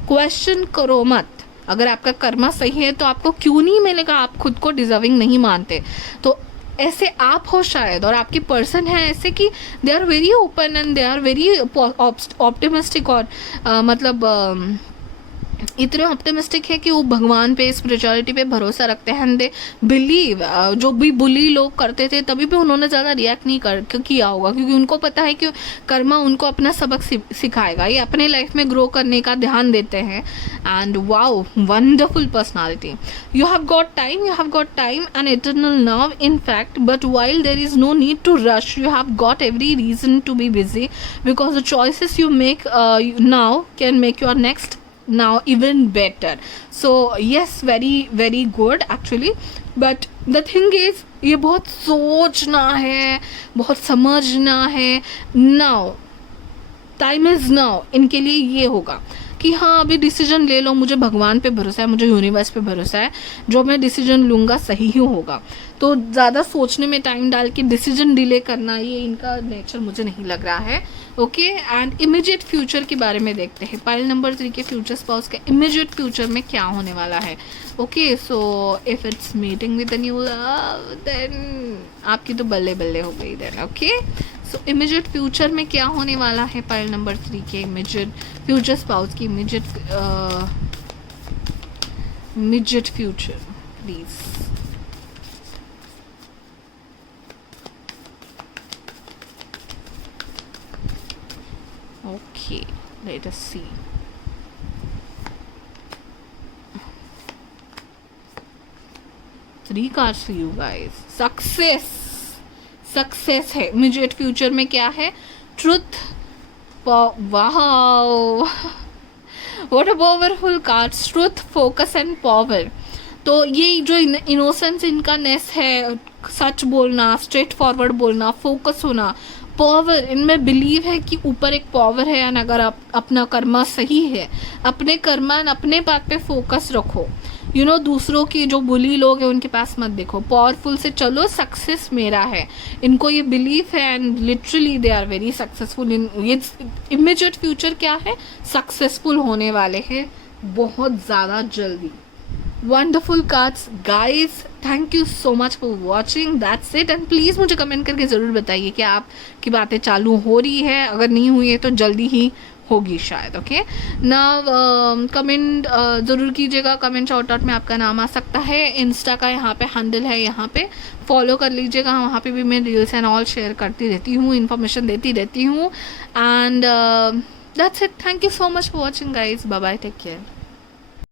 क्वेश्चन करो मत. अगर आपका कर्मा सही है तो आपको क्यों नहीं मिलेगा, आप खुद को डिजर्विंग नहीं मानते. तो ऐसे आप हो शायद, और आपके पर्सन है ऐसे कि they are very open and they are very optimistic, और मतलब इतने ऑप्टिमिस्टिक है कि वो भगवान पे, स्पिरिचुअलिटी पे भरोसा रखते हैं. दे बिलीव, जो भी बुली लोग करते थे तभी भी उन्होंने ज़्यादा रिएक्ट नहीं किया होगा, क्योंकि उनको पता है कि कर्मा उनको अपना सबक सिखाएगा. ये अपने लाइफ में ग्रो करने का ध्यान देते हैं. And wow, wonderful personality. You have got time and eternal love in fact, but while there is no need to rush, you have got every reason to be busy, because the choices you make now can make your next now even better. So yes, very good actually, but the thing is ये बहुत सोचना है, बहुत समझना है. now time is now, इनके लिए ये होगा कि हाँ अभी डिसीजन ले लो, मुझे भगवान पे भरोसा है, मुझे यूनिवर्स पे भरोसा है, जो मैं डिसीजन लूँगा सही ही होगा. तो ज़्यादा सोचने में टाइम डाल के डिसीजन डिले करना, ये इनका नेचर मुझे नहीं लग रहा है. ओके, एंड इमीडिएट फ्यूचर के बारे में देखते हैं. पाइल नंबर 3 के फ्यूचर स्पाउस का इमीडिएट फ्यूचर में क्या होने वाला है. Okay, so if it's meeting with a new love, then आपकी तो बल्ले बल्ले हो गई then. Okay, so immediate future में क्या होने वाला है पाइल नंबर 3 के इमीडिएट फ्यूचर स्पाउस की immediate future please. Okay, let us see. Three cards for you guys. Success है. Immediate future में क्या है? Truth. Wow. What a powerful cards. Truth, focus and power. तो ये जो इनोसेंस इनका नेस है, सच बोलना, स्ट्रेट फॉरवर्ड बोलना, फोकस होना, पावर, इनमें बिलीव है कि ऊपर एक पावर है. एंड अगर आप अपना कर्मा सही है, अपने कर्मा एंड अपने बात पे फोकस रखो. यू नो दूसरों की जो बुली लोग हैं उनके पास मत देखो, पावरफुल से चलो, सक्सेस मेरा है. इनको ये बिलीव है and literally they are very successful in ये इमीडिएट फ्यूचर. क्या है, सक्सेसफुल होने वाले हैं बहुत ज़्यादा जल्दी. Wonderful cards guys, thank you so much for watching. That's it. And please मुझे कमेंट करके ज़रूर बताइए कि आपकी बातें चालू हो रही है. अगर नहीं हुई है तो जल्दी ही होगी शायद. ओके ना, कमेंट ज़रूर कीजिएगा. कमेंट शॉर्ट आउट में आपका नाम आ सकता है. इंस्टा का यहाँ पे हैंडल है, यहाँ पे फॉलो कर लीजिएगा. वहाँ पे भी मैं रील्स एंड ऑल शेयर करती रहती हूँ, इन्फॉर्मेशन देती रहती हूँ. And that's it, thank you so much for watching guys, bye bye, take care.